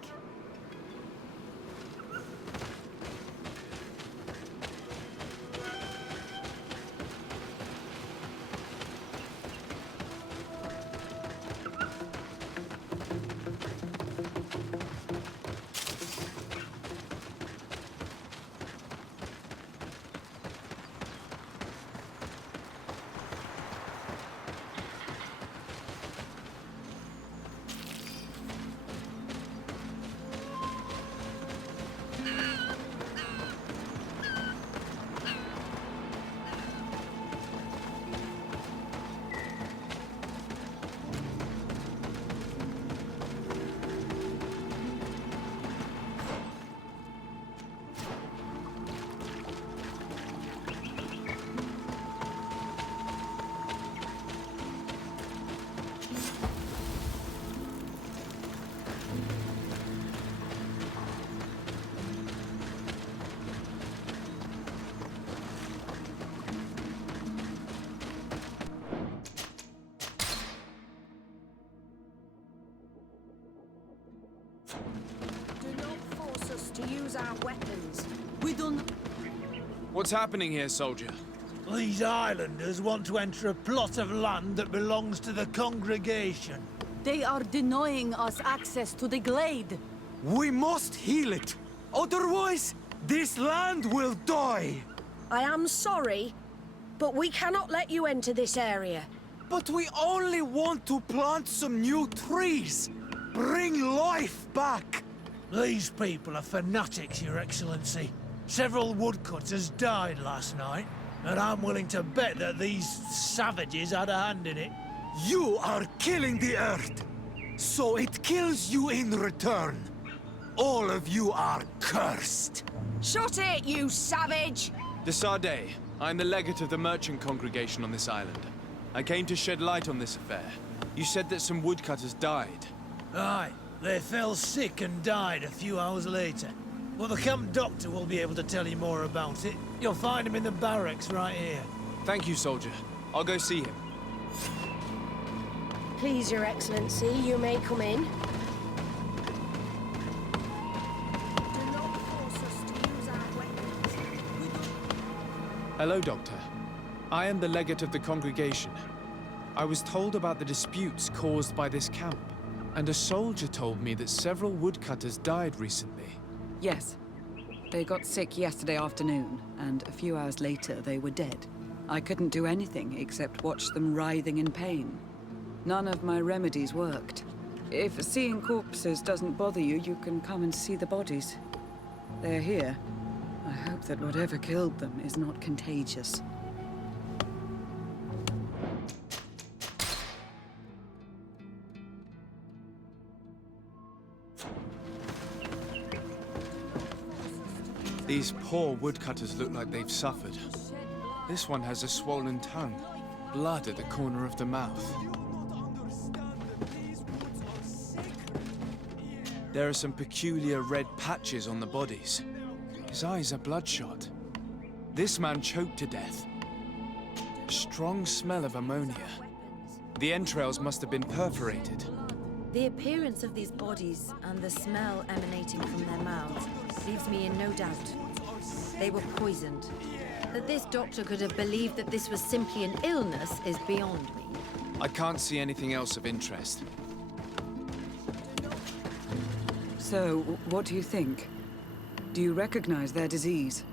To use our weapons. We don't... What's happening here, soldier? These islanders want to enter a plot of land that belongs to the congregation. They are denying us access to the glade. We must heal it. Otherwise, this land will die. I am sorry, but we cannot let you enter this area. But we only want to plant some new trees. Bring life back. These people are fanatics, Your Excellency. Several woodcutters died last night, and I'm willing to bet that these savages had a hand in it. You are killing the earth, so it kills you in return. All of you are cursed. Shut it, you savage! Desade, I'm the legate of the merchant congregation on this island. I came to shed light on this affair. You said that some woodcutters died. Aye. They fell sick and died a few hours later. Well, the camp doctor will be able to tell you more about it. You'll find him in the barracks right here. Thank you, soldier. I'll go see him. Please, Your Excellency, you may come in. Do not force us to use our weapons. Hello, Doctor. I am the legate of the congregation. I was told about the disputes caused by this camp. And a soldier told me that several woodcutters died recently. Yes. They got sick yesterday afternoon, and a few hours later they were dead. I couldn't do anything except watch them writhing in pain. None of my remedies worked. If seeing corpses doesn't bother you, you can come and see the bodies. They're here. I hope that whatever killed them is not contagious. These poor woodcutters look like they've suffered. This one has a swollen tongue, blood at the corner of the mouth. There are some peculiar red patches on the bodies. His eyes are bloodshot. This man choked to death. A strong smell of ammonia. The entrails must have been perforated. The appearance of these bodies and the smell emanating from their mouths leaves me in no doubt. They were poisoned. That this doctor could have believed that this was simply an illness is beyond me. I can't see anything else of interest. So, what do you think? Do you recognize their disease?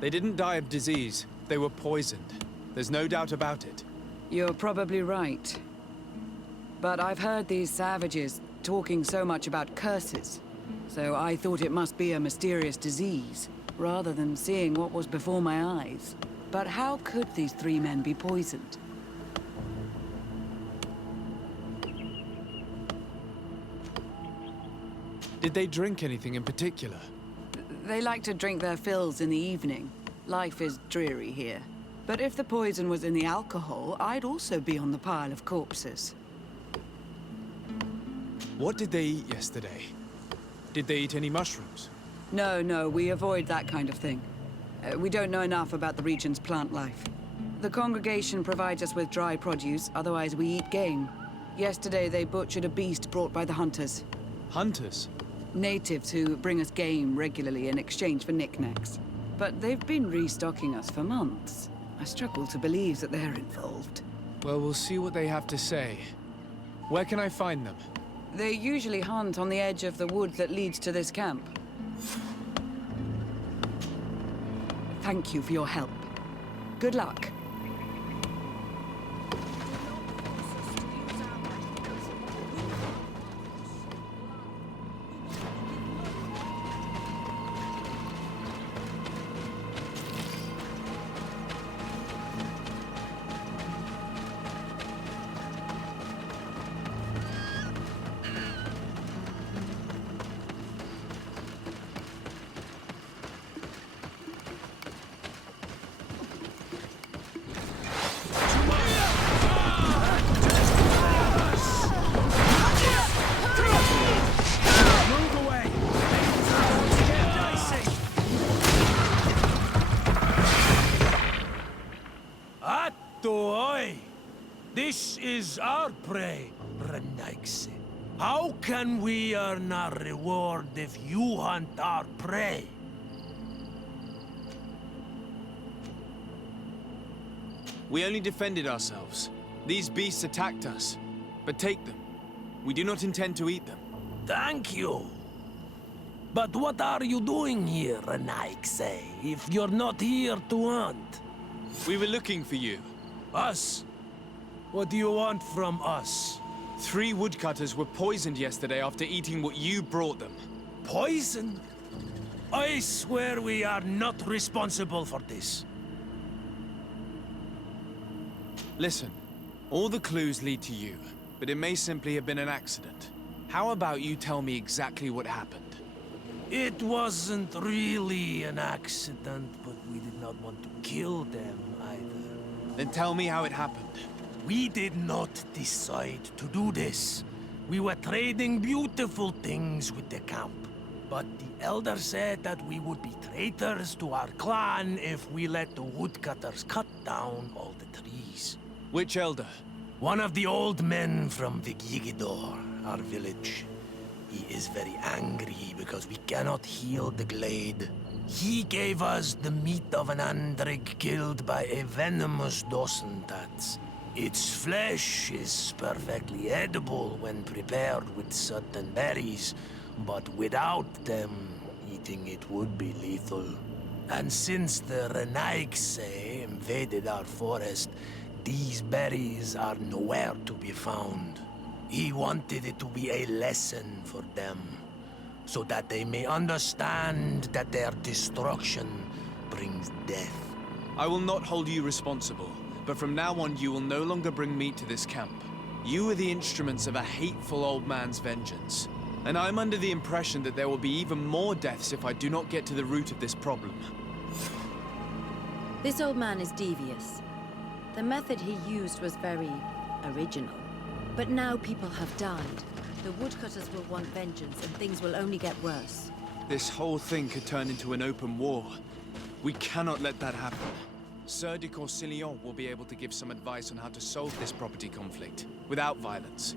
They didn't die of disease. They were poisoned. There's no doubt about it. You're probably right. But I've heard these savages talking so much about curses, so I thought it must be a mysterious disease, rather than seeing what was before my eyes. But how could these three men be poisoned? Did they drink anything in particular? They like to drink their fills in the evening. Life is dreary here. But if the poison was in the alcohol, I'd also be on the pile of corpses. What did they eat yesterday? Did they eat any mushrooms? No, we avoid that kind of thing. We don't know enough about the region's plant life. The congregation provides us with dry produce, otherwise we eat game. Yesterday they butchered a beast brought by the hunters. Hunters? Natives who bring us game regularly in exchange for knickknacks. But they've been restocking us for months. I struggle to believe that they're involved. Well, we'll see what they have to say. Where can I find them? They usually hunt on the edge of the wood that leads to this camp. Thank you for your help. Good luck. This is our prey, Renaigse. How can we earn our reward if you hunt our prey? We only defended ourselves. These beasts attacked us. But take them. We do not intend to eat them. Thank you. But what are you doing here, Renaigse, if you're not here to hunt? We were looking for you. Us? What do you want from us? 3 woodcutters were poisoned yesterday after eating what you brought them. Poisoned? I swear we are not responsible for this. Listen, all the clues lead to you, but it may simply have been an accident. How about you tell me exactly what happened? It wasn't really an accident, but we did not want to kill them either. Then tell me how it happened. We did not decide to do this. We were trading beautiful things with the camp. But the elder said that we would be traitors to our clan if we let the woodcutters cut down all the trees. Which elder? One of the old men from Vigigidor, our village. He is very angry because we cannot heal the glade. He gave us the meat of an andrig killed by a venomous Dosentats. Its flesh is perfectly edible when prepared with certain berries, but without them, eating it would be lethal. And since the Renaigse invaded our forest, these berries are nowhere to be found. He wanted it to be a lesson for them, so that they may understand that their destruction brings death. I will not hold you responsible, but from now on you will no longer bring meat to this camp. You are the instruments of a hateful old man's vengeance. And I'm under the impression that there will be even more deaths if I do not get to the root of this problem. This old man is devious. The method he used was very original. But now people have died. The woodcutters will want vengeance, and things will only get worse. This whole thing could turn into an open war. We cannot let that happen. Sir de Corsillon will be able to give some advice on how to solve this property conflict, without violence.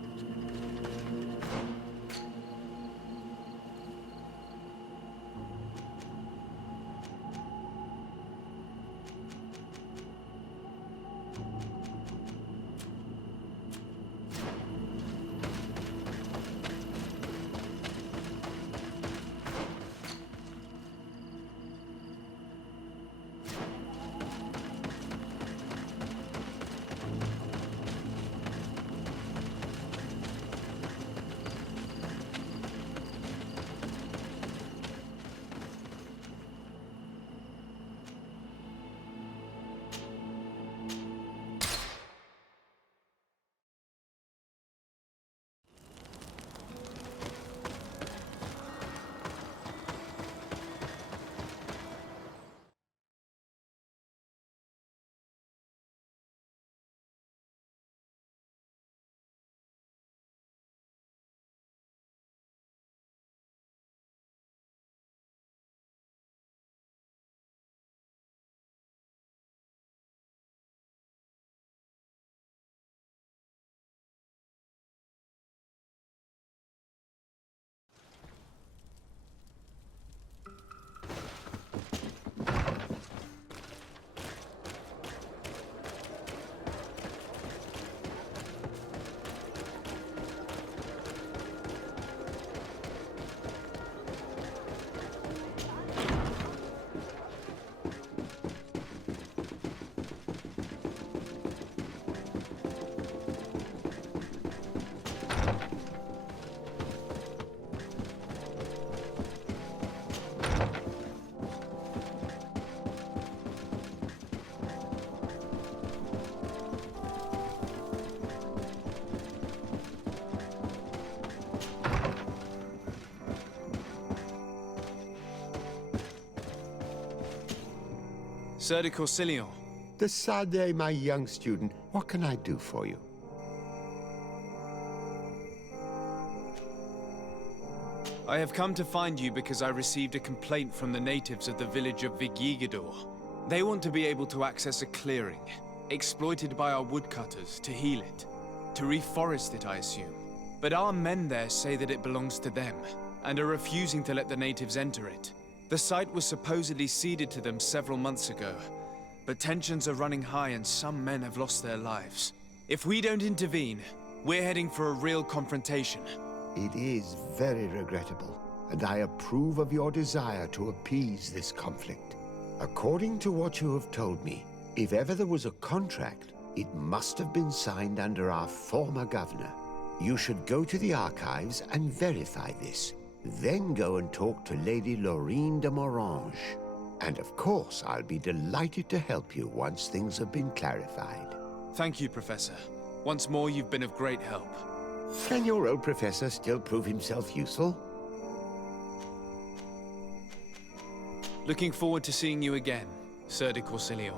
Sir de Corsillon. Decidez, my young student. What can I do for you? I have come to find you because I received a complaint from the natives of the village of Vigigador. They want to be able to access a clearing, exploited by our woodcutters, to heal it. To reforest it, I assume. But our men there say that it belongs to them, and are refusing to let the natives enter it. The site was supposedly ceded to them several months ago, but tensions are running high and some men have lost their lives. If we don't intervene, we're heading for a real confrontation. It is very regrettable, and I approve of your desire to appease this conflict. According to what you have told me, if ever there was a contract, it must have been signed under our former governor. You should go to the archives and verify this. Then go and talk to Lady Laurine de Morange. And of course, I'll be delighted to help you once things have been clarified. Thank you, Professor. Once more, you've been of great help. Can your old professor still prove himself useful? Looking forward to seeing you again, Sir de Corsillon.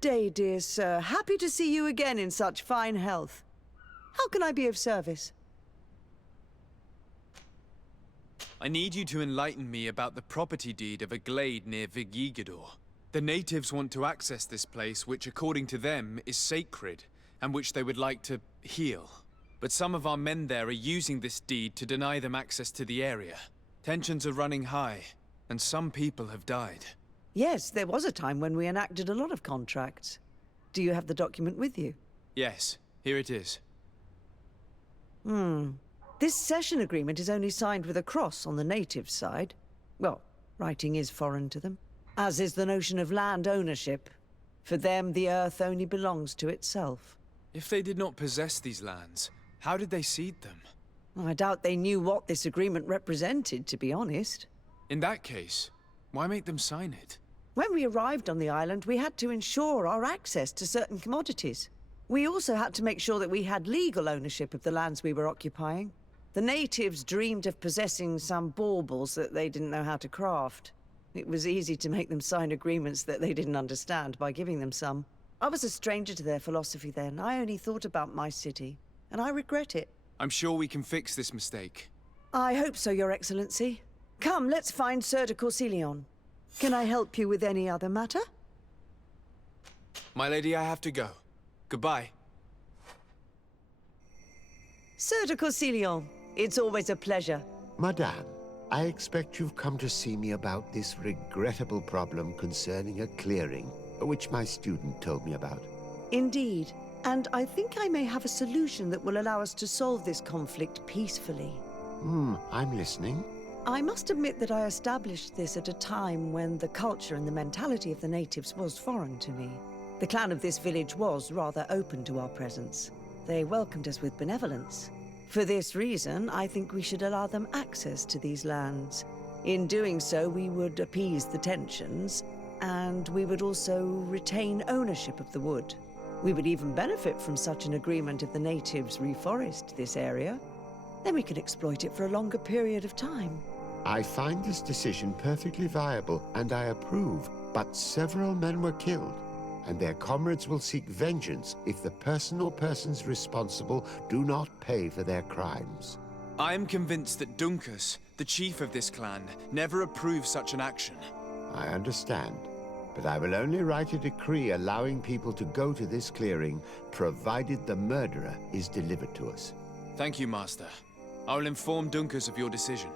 day, dear sir. Happy to see you again in such fine health. How can I be of service? I need you to enlighten me about the property deed of a glade near Vigigador. The natives want to access this place, which according to them is sacred, and which they would like to heal. But some of our men there are using this deed to deny them access to the area. Tensions are running high, and some people have died. Yes, there was a time when we enacted a lot of contracts. Do you have the document with you? Yes, here it is. This cession agreement is only signed with a cross on the native side. Well, writing is foreign to them. As is the notion of land ownership. For them, the earth only belongs to itself. If they did not possess these lands, how did they cede them? I doubt they knew what this agreement represented, to be honest. In that case, why make them sign it? When we arrived on the island, we had to ensure our access to certain commodities. We also had to make sure that we had legal ownership of the lands we were occupying. The natives dreamed of possessing some baubles that they didn't know how to craft. It was easy to make them sign agreements that they didn't understand by giving them some. I was a stranger to their philosophy then. I only thought about my city, and I regret it. I'm sure we can fix this mistake. I hope so, Your Excellency. Come, let's find Sir de Corsilion. Can I help you with any other matter? My lady, I have to go. Goodbye. Sir de Corsilion, it's always a pleasure. Madame, I expect you've come to see me about this regrettable problem concerning a clearing, which my student told me about. Indeed. And I think I may have a solution that will allow us to solve this conflict peacefully. I'm listening. I must admit that I established this at a time when the culture and the mentality of the natives was foreign to me. The clan of this village was rather open to our presence. They welcomed us with benevolence. For this reason, I think we should allow them access to these lands. In doing so, we would appease the tensions, and we would also retain ownership of the wood. We would even benefit from such an agreement if the natives reforest this area. Then we can exploit it for a longer period of time. I find this decision perfectly viable, and I approve. But several men were killed, and their comrades will seek vengeance if the person or persons responsible do not pay for their crimes. I am convinced that Dunkus, the chief of this clan, never approved such an action. I understand. But I will only write a decree allowing people to go to this clearing, provided the murderer is delivered to us. Thank you, Master. I will inform Dunkus of your decision.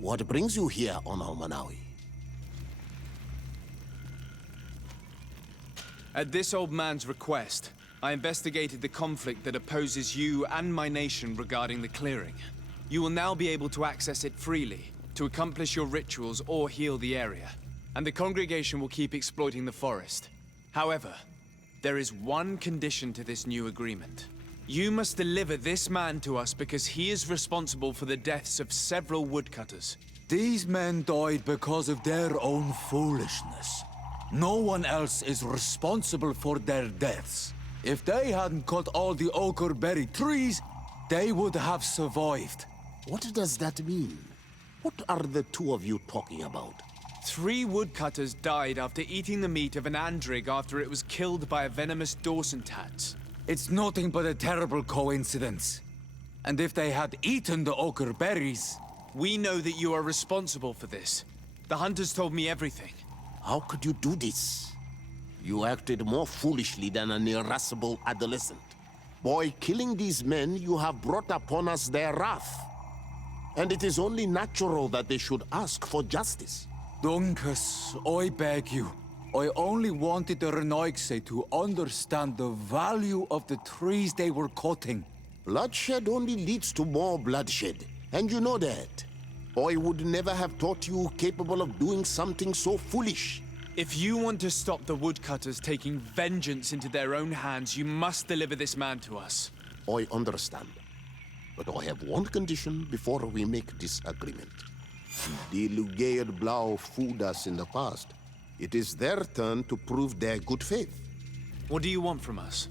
What brings you here on Manawi? At this old man's request, I investigated the conflict that opposes you and my nation regarding the clearing. You will now be able to access it freely, to accomplish your rituals or heal the area. And the congregation will keep exploiting the forest. However, There is one condition to this new agreement. You must deliver this man to us because he is responsible for the deaths of several woodcutters. These men died because of their own foolishness. No one else is responsible for their deaths. If they hadn't cut all the oakerberry trees, they would have survived. What does that mean? What are the two of you talking about? 3 woodcutters died after eating the meat of an andrig after it was killed by a venomous Dawson tat. It's nothing but a terrible coincidence. And if they had eaten the ochre berries... We know that you are responsible for this. The hunters told me everything. How could you do this? You acted more foolishly than an irascible adolescent. By killing these men, you have brought upon us their wrath. And it is only natural that they should ask for justice. Duncus, I beg you. I only wanted the Renoigse to understand the value of the trees they were cutting. Bloodshed only leads to more bloodshed, and you know that. I would never have thought you capable of doing something so foolish. If you want to stop the woodcutters taking vengeance into their own hands, you must deliver this man to us. I understand. But I have one condition before we make this agreement. The Lugaid Blau fooled us in the past. It is their turn to prove their good faith. What do you want from us?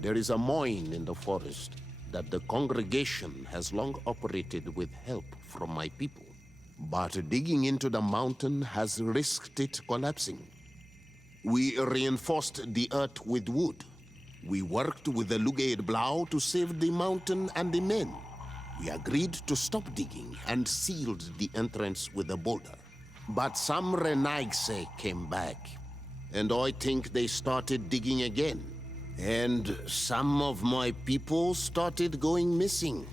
There is a mine in the forest that the congregation has long operated with help from my people. But digging into the mountain has risked it collapsing. We reinforced the earth with wood. We worked with the Lugaid Blau to save the mountain and the men. We agreed to stop digging and sealed the entrance with a boulder. But some Renaigse came back, and I think they started digging again. And some of my people started going missing.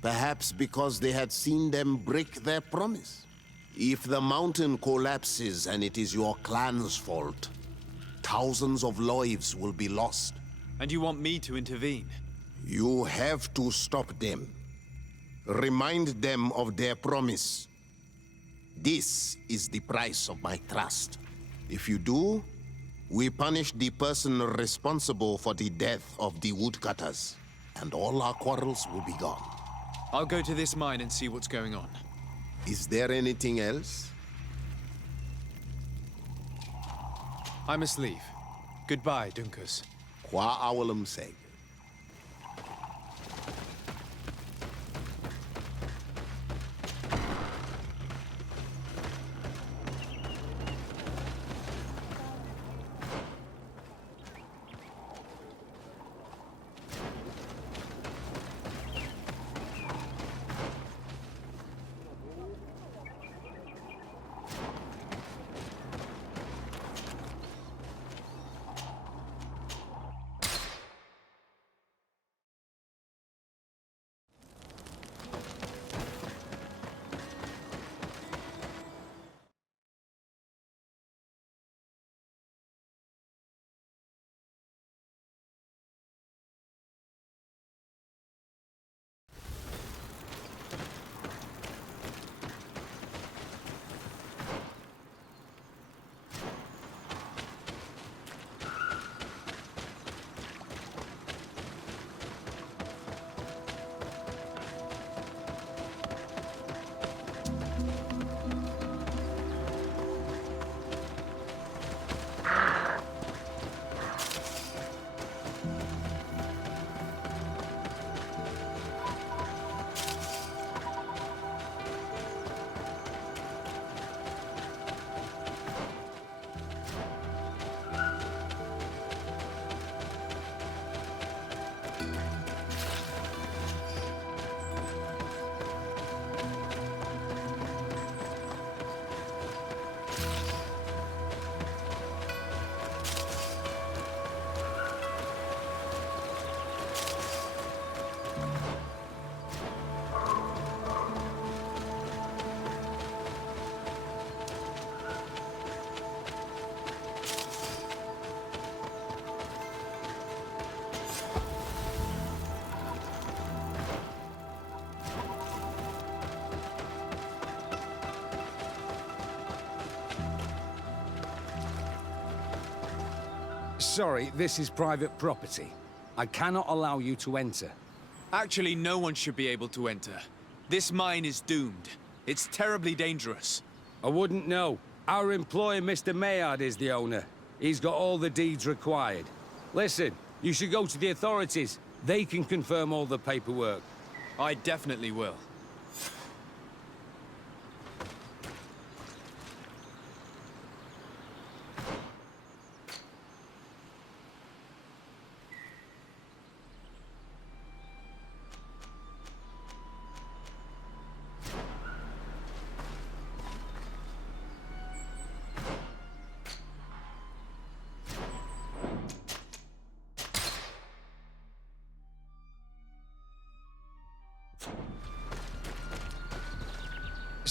Perhaps because they had seen them break their promise. If the mountain collapses and it is your clan's fault, thousands of lives will be lost. And you want me to intervene? You have to stop them. Remind them of their promise. This is the price of my trust. If you do, we punish the person responsible for the death of the woodcutters, and all our quarrels will be gone. I'll go to this mine and see what's going on. Is there anything else? I must leave. Goodbye, Duncus. Qua awalum seg. Sorry, this is private property. I cannot allow you to enter. Actually, no one should be able to enter. This mine is doomed. It's terribly dangerous. I wouldn't know. Our employer, Mr. Maillard, is the owner. He's got all the deeds required. Listen, you should go to the authorities. They can confirm all the paperwork. I definitely will.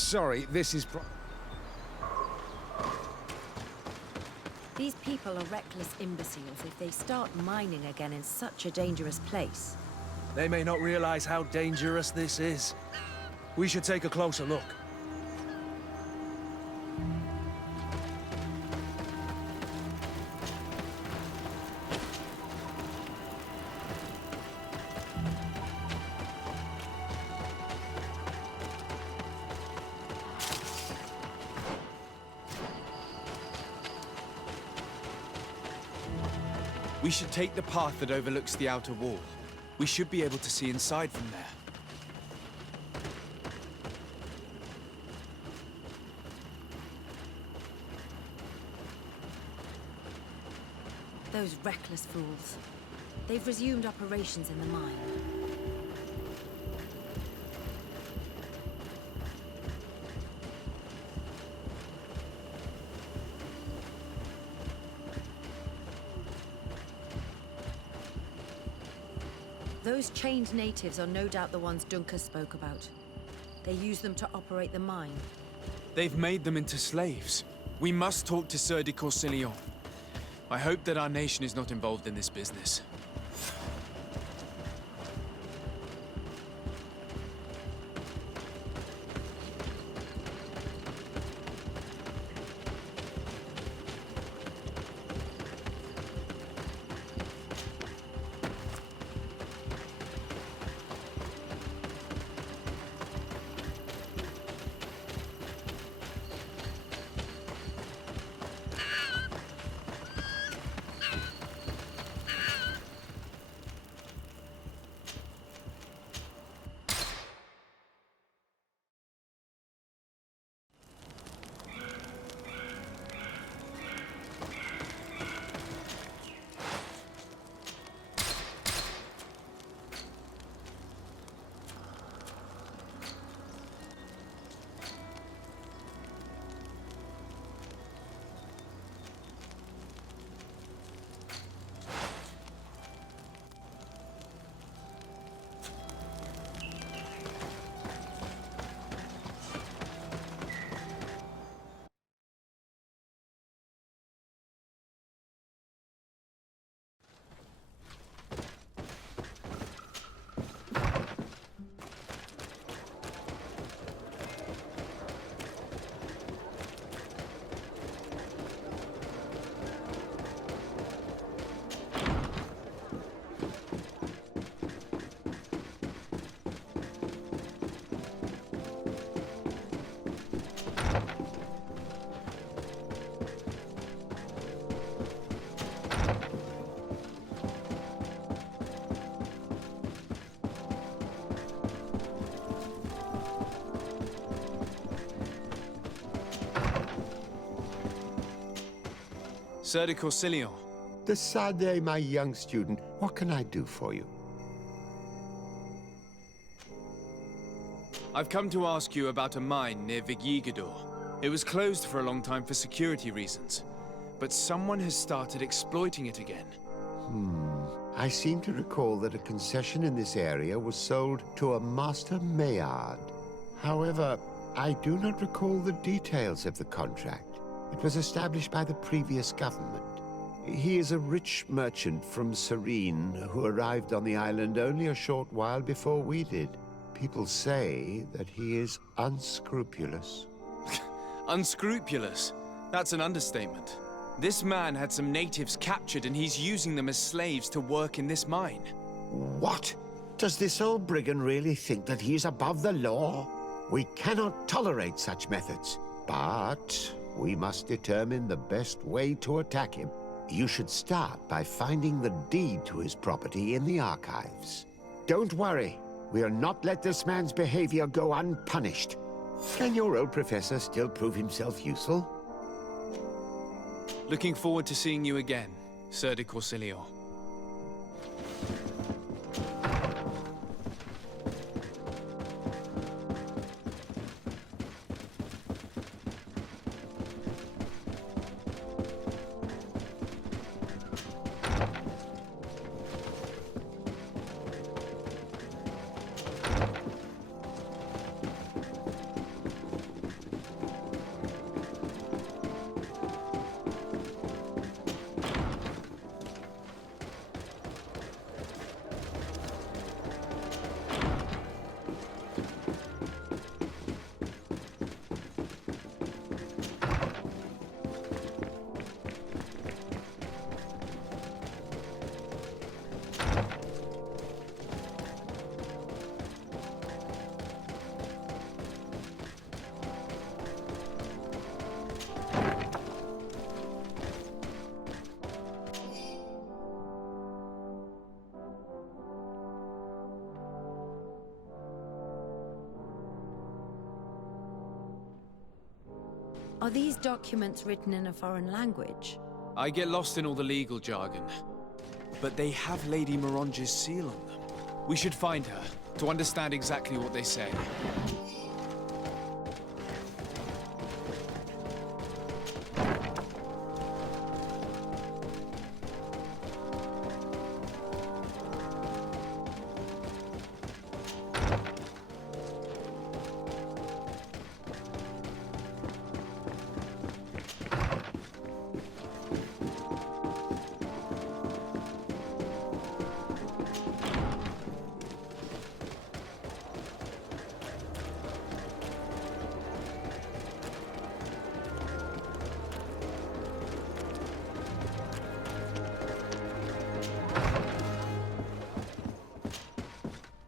Sorry, this is These people are reckless imbeciles if they start mining again in such a dangerous place. They may not realize how dangerous this is. We should take a closer look. We should take the path that overlooks the outer wall. We should be able to see inside from there. Those reckless fools. They've resumed operations in the mine. Those chained natives are no doubt the ones Duncan spoke about. They use them to operate the mine. They've made them into slaves. We must talk to Sieur de Courcillon. I hope that our nation is not involved in this business. Sieur de Courcillon. Decidez, my young student. What can I do for you? I've come to ask you about a mine near Vigigador. It was closed for a long time for security reasons, but someone has started exploiting it again. I seem to recall that a concession in this area was sold to a Master Maillard. However, I do not recall the details of the contract. It was established by the previous government. He is a rich merchant from Serene who arrived on the island only a short while before we did. People say that he is unscrupulous. Unscrupulous? That's an understatement. This man had some natives captured and he's using them as slaves to work in this mine. What? Does this old brigand really think that he is above the law? We cannot tolerate such methods, but we must determine the best way to attack him. You should start by finding the deed to his property in the archives. Don't worry, we'll not let this man's behavior go unpunished. Can your old professor still prove himself useful? Looking forward to seeing you again, Sir de Corsilio. Are these documents written in a foreign language? I get lost in all the legal jargon, but they have Lady Moronge's seal on them. We should find her, to understand exactly what they say.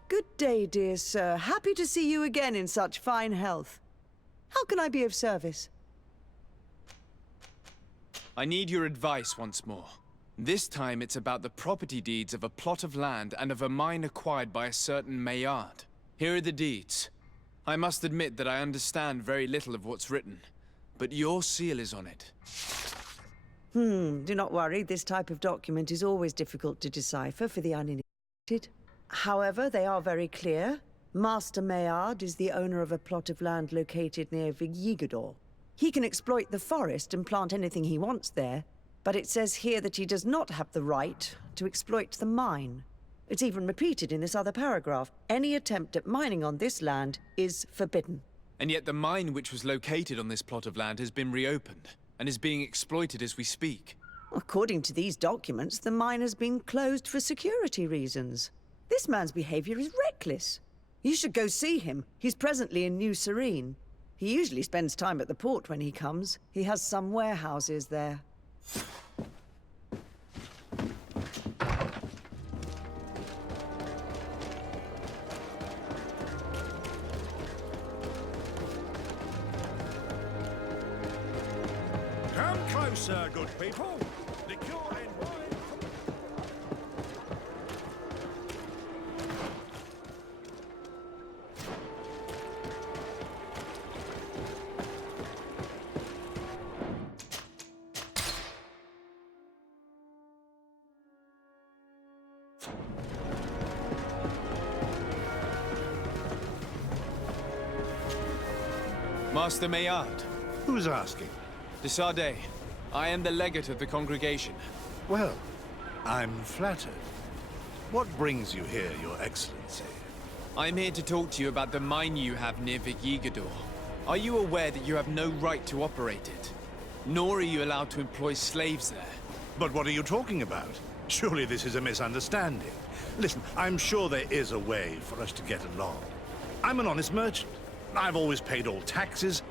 Good day, dear sir. Happy to see you again in such fine health. How can I be of service? I need your advice once more. This time it's about the property deeds of a plot of land and of a mine acquired by a certain Maillard. Here are the deeds. I must admit that I understand very little of what's written, but your seal is on it. Do not worry. This type of document is always difficult to decipher for the uninitiated. However, they are very clear. Master Maillard is the owner of a plot of land located near Vigyigador. He can exploit the forest and plant anything he wants there, but it says here that he does not have the right to exploit the mine. It's even repeated in this other paragraph. Any attempt at mining on this land is forbidden. And yet the mine which was located on this plot of land has been reopened, and is being exploited as we speak. According to these documents, the mine has been closed for security reasons. This man's behavior is reckless. You should go see him. He's presently in New Serene. He usually spends time at the port when he comes. He has some warehouses there. Come closer, good people. Liqueur and wine. Master Maillard. Who's asking? De Sardet. I am the legate of the congregation. Well, I'm flattered. What brings you here, Your Excellency? I'm here to talk to you about the mine you have near Vigyigador. Are you aware that you have no right to operate it? Nor are you allowed to employ slaves there. But what are you talking about? Surely this is a misunderstanding. Listen, I'm sure there is a way for us to get along. I'm an honest merchant. I've always paid all taxes,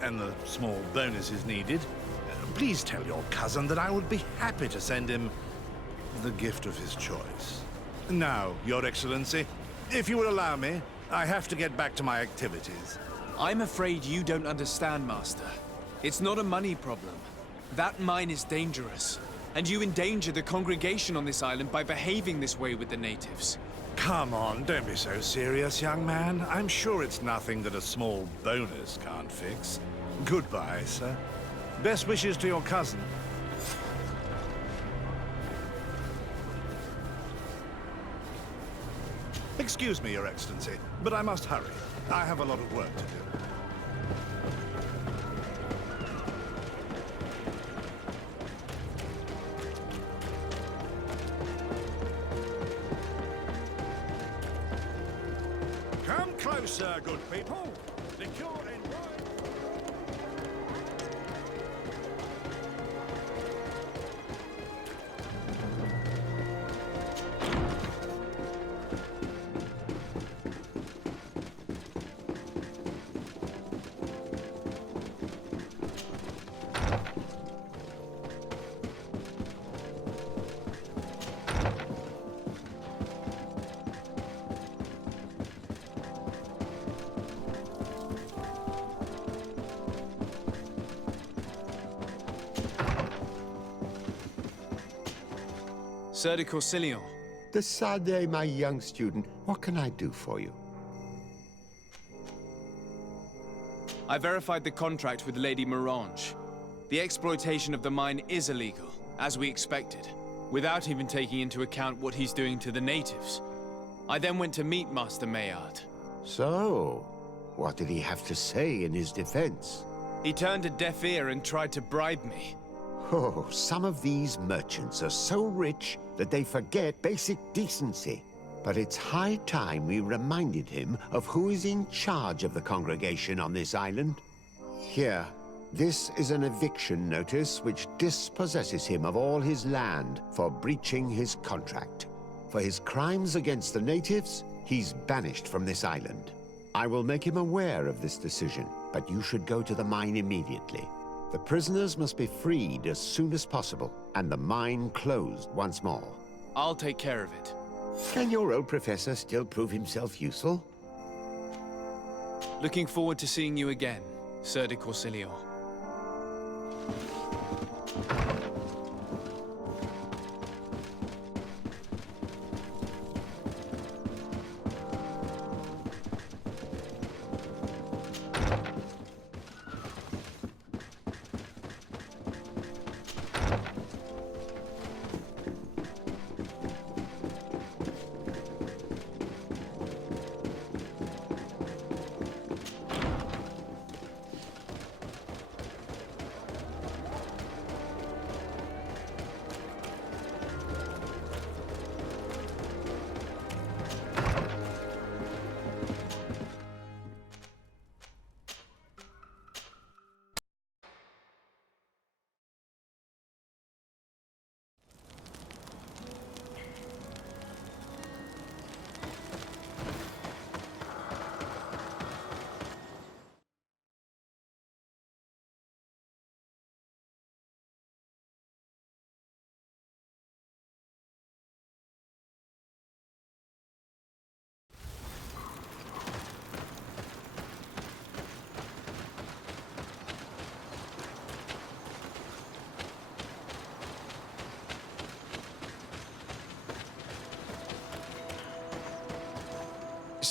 and the small bonuses needed. Please tell your cousin that I would be happy to send him the gift of his choice. Now, Your Excellency, if you would allow me, I have to get back to my activities. I'm afraid you don't understand, Master. It's not a money problem. That mine is dangerous, and you endanger the congregation on this island by behaving this way with the natives. Come on, don't be so serious, young man. I'm sure it's nothing that a small bonus can't fix. Goodbye, sir. Best wishes to your cousin. Excuse me, Your Excellency, but I must hurry. I have a lot of work to do. Come closer, good people. The cure and Sir de Corsilion. Decidez, my young student. What can I do for you? I verified the contract with Lady Morange. The exploitation of the mine is illegal, as we expected, without even taking into account what he's doing to the natives. I then went to meet Master Maillard. So, what did he have to say in his defense? He turned a deaf ear and tried to bribe me. Oh, some of these merchants are so rich that they forget basic decency. But it's high time we reminded him of who is in charge of the congregation on this island. Here, this is an eviction notice which dispossesses him of all his land for breaching his contract. For his crimes against the natives, he's banished from this island. I will make him aware of this decision, but you should go to the mine immediately. The prisoners must be freed as soon as possible, and the mine closed once more. I'll take care of it. Can your old professor still prove himself useful? Looking forward to seeing you again, Sir de Corsilion.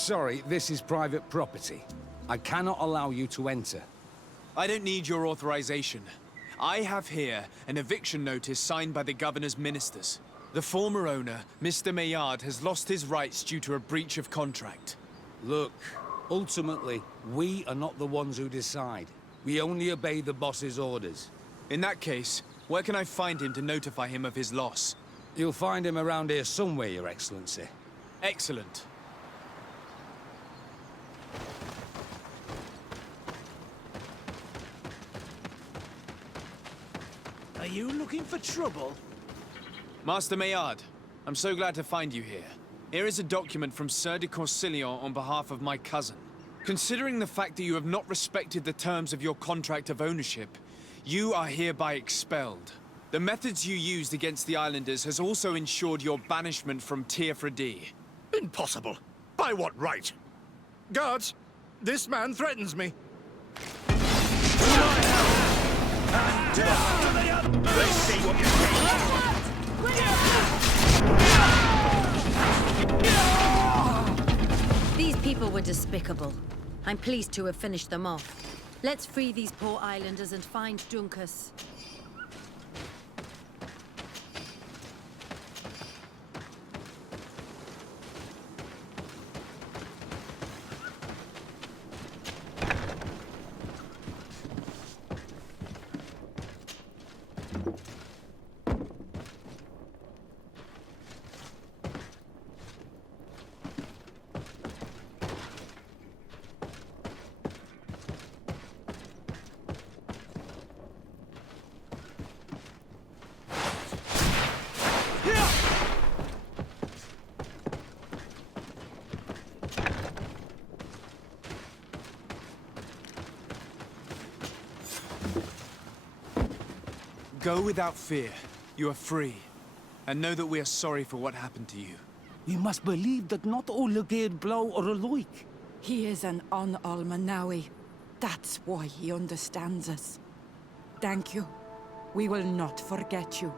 Sorry, this is private property. I cannot allow you to enter. I don't need your authorization. I have here an eviction notice signed by the governor's ministers. The former owner, Mr. Maillard, has lost his rights due to a breach of contract. Look, ultimately, we are not the ones who decide. We only obey the boss's orders. In that case, where can I find him to notify him of his loss? You'll find him around here somewhere, Your Excellency. Excellent. Are you looking for trouble? Master Maillard, I'm so glad to find you here. Here is a document from Sir de Corsilion on behalf of my cousin. Considering the fact that you have not respected the terms of your contract of ownership, You are hereby expelled. The methods you used against the islanders has also ensured your banishment from Tearfredi. Impossible. By what right? Guards, this man threatens me. Let's see what These people were despicable. I'm pleased to have finished them off. Let's free these poor islanders and find Dunkus. Go without fear. You are free. And know that we are sorry for what happened to you. We must believe that not all Legade Blow are alike. He is an Almanawi. That's why he understands us. Thank you. We will not forget you.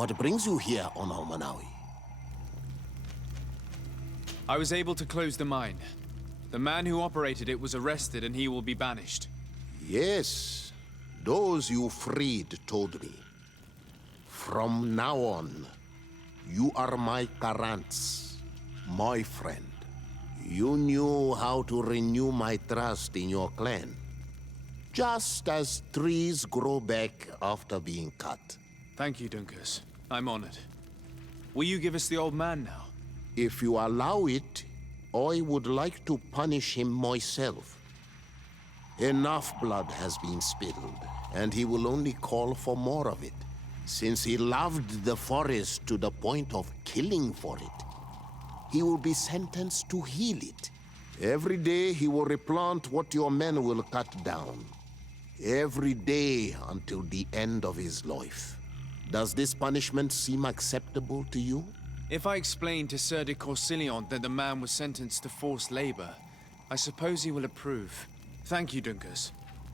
What brings you here on Almanawi? I was able to close the mine. The man who operated it was arrested and he will be banished. Yes, those you freed told me. From now on, you are my Karants, my friend. You knew how to renew my trust in your clan. Just as trees grow back after being cut. Thank you, Dunkus. I'm honored. Will you give us the old man now? If you allow it, I would like to punish him myself. Enough blood has been spilled, and he will only call for more of it, since he loved the forest to the point of killing for it. He will be sentenced to heal it. Every day he will replant what your men will cut down. Every day until the end of his life. Does this punishment seem acceptable to you? If I explain to Sir de Corsillon that the man was sentenced to forced labor, I suppose he will approve. Thank you, Dunkus.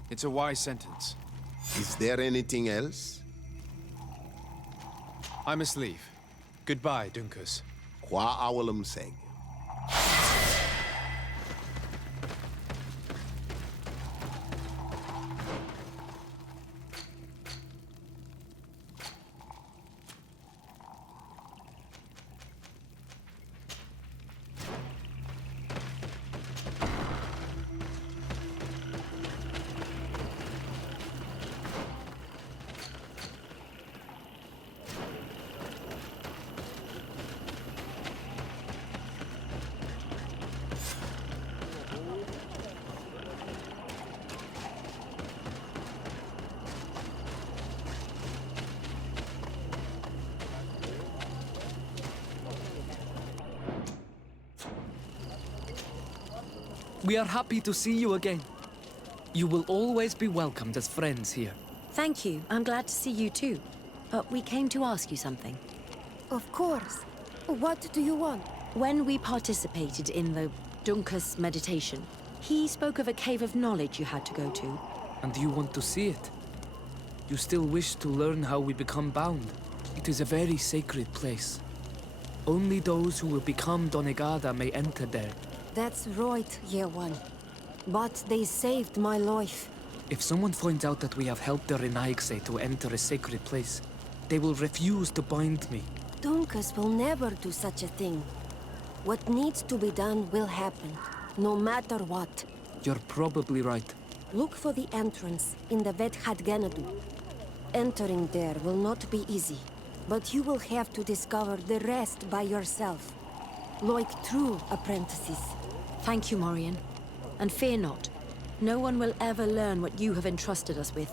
It's a wise sentence. Is there anything else? I must leave. Goodbye, Dunkus. Qua awalum seg. We are happy to see you again. You will always be welcomed as friends here. Thank you. I'm glad to see you too. But we came to ask you something. Of course. What do you want? When we participated in the Dunkus meditation, he spoke of a cave of knowledge you had to go to. And you want to see it? You still wish to learn how we become bound? It is a very sacred place. Only those who will become Donegada may enter there. That's right, Year One. But they saved my life. If someone finds out that we have helped the Renaigse to enter a sacred place, they will refuse to bind me. Dunkus will never do such a thing. What needs to be done will happen, no matter what. You're probably right. Look for the entrance in the Vedhat Ganadu. Entering there will not be easy, but you will have to discover the rest by yourself. Like true apprentices. Thank you, Morian. And fear not. No one will ever learn what you have entrusted us with.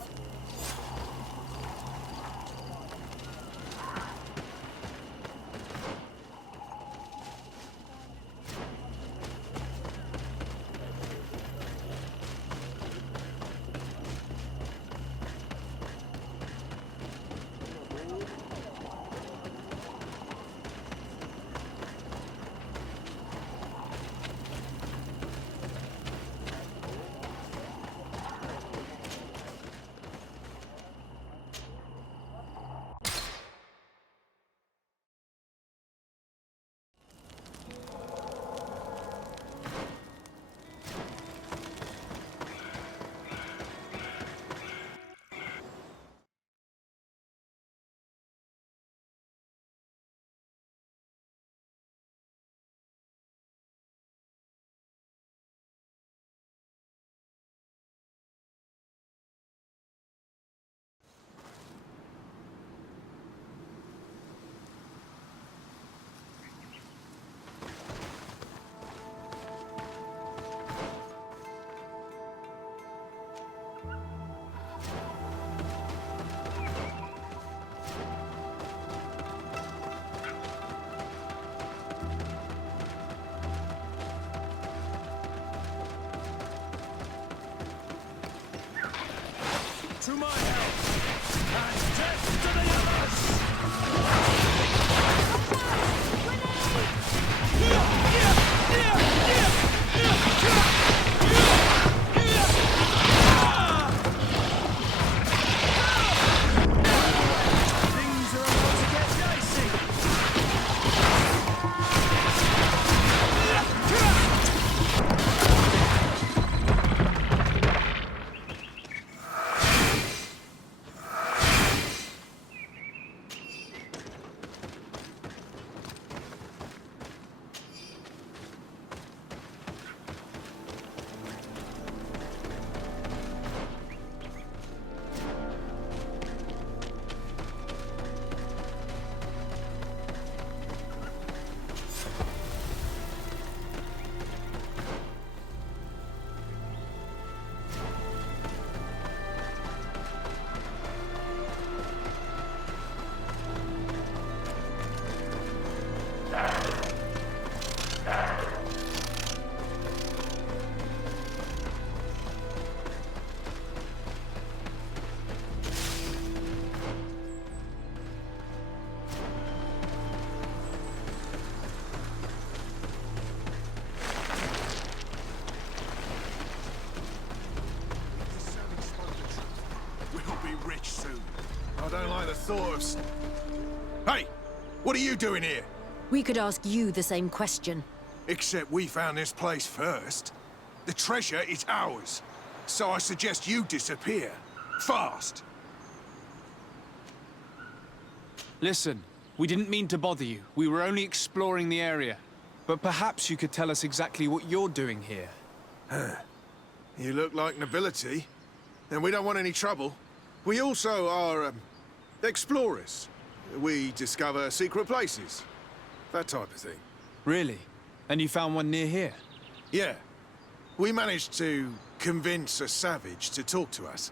To my help! And death to the others! Things are about to get dicey! I don't like the thought of... Hey! What are you doing here? We could ask you the same question. Except we found this place first. The treasure is ours. So I suggest you disappear. Fast! Listen, we didn't mean to bother you. We were only exploring the area. But perhaps you could tell us exactly what you're doing here. Huh. You look like nobility. And we don't want any trouble. We also are, explorers. We discover secret places. That type of thing. Really? And you found one near here? Yeah. We managed to convince a savage to talk to us.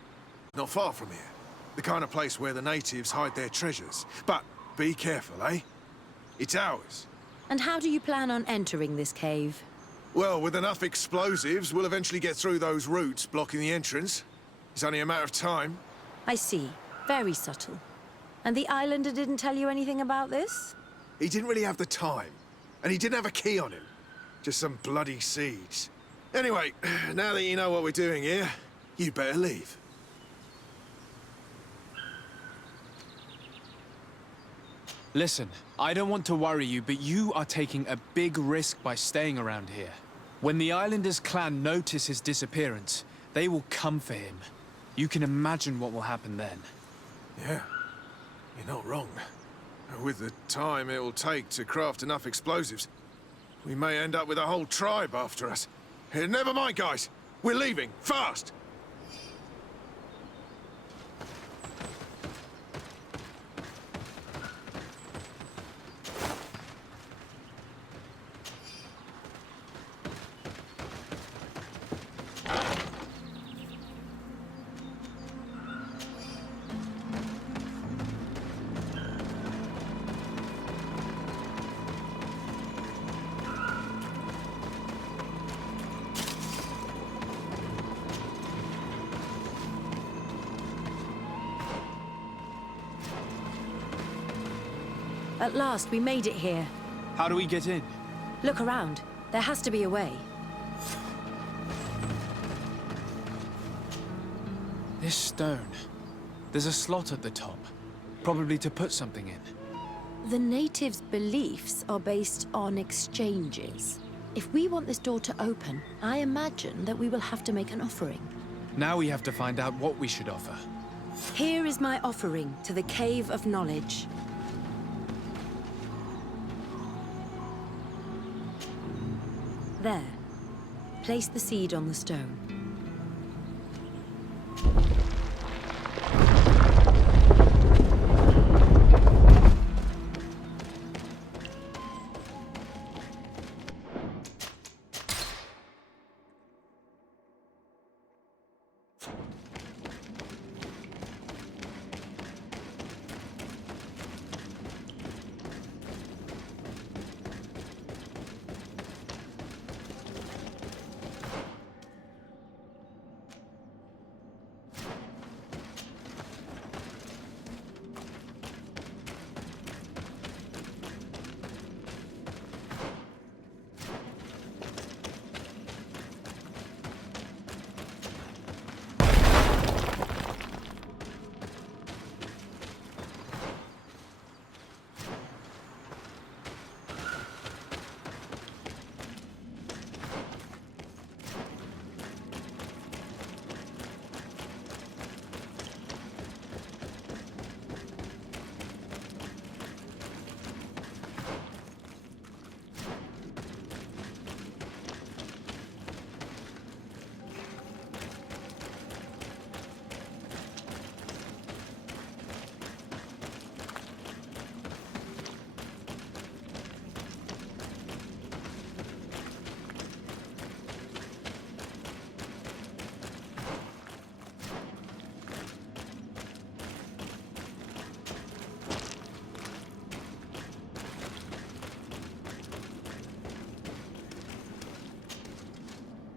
Not far from here. The kind of place where the natives hide their treasures. But be careful, eh? It's ours. And how do you plan on entering this cave? Well, with enough explosives, we'll eventually get through those roots blocking the entrance. It's only a matter of time. I see. Very subtle. And the islander didn't tell you anything about this? He didn't really have the time. And he didn't have a key on him. Just some bloody seeds. Anyway, now that you know what we're doing here, you'd better leave. Listen, I don't want to worry you, but you are taking a big risk by staying around here. When the Islanders clan notice his disappearance, they will come for him. You can imagine what will happen then. Yeah, you're not wrong. With the time it will take to craft enough explosives, we may end up with a whole tribe after us. Never mind, guys. We're leaving, fast! At last, we made it here. How do we get in? Look around. There has to be a way. This stone. There's a slot at the top. Probably to put something in. The natives' beliefs are based on exchanges. If we want this door to open, I imagine that we will have to make an offering. Now we have to find out what we should offer. Here is my offering to the Cave of Knowledge. There. Place the seed on the stone.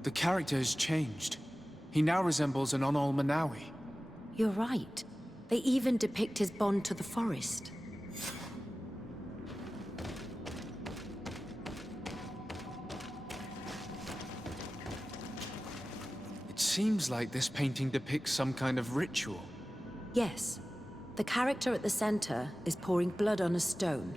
The character has changed. He now resembles an Onol Manawi. You're right. They even depict his bond to the forest. It seems like this painting depicts some kind of ritual. Yes. The character at the center is pouring blood on a stone.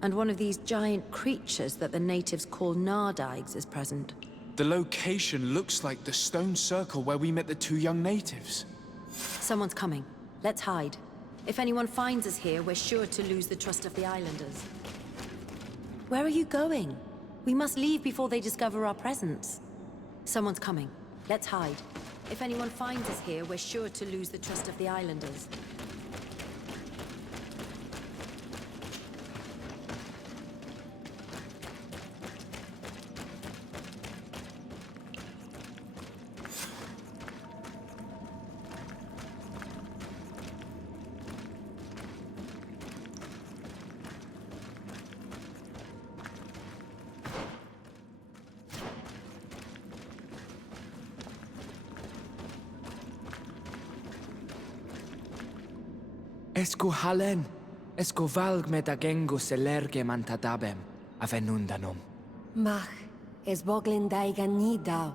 And one of these giant creatures that the natives call Nardigs is present. The location looks like the stone circle where we met the two young natives. Someone's coming. Let's hide. If anyone finds us here, we're sure to lose the trust of the Islanders. Where are you going? We must leave before they discover our presence. Someone's coming. Let's hide. If anyone finds us here, we're sure to lose the trust of the Islanders. Esco halen. Esco valg med agengo selerge mantadabem. Avenundanum. Mach, es boglin daigan ni dau.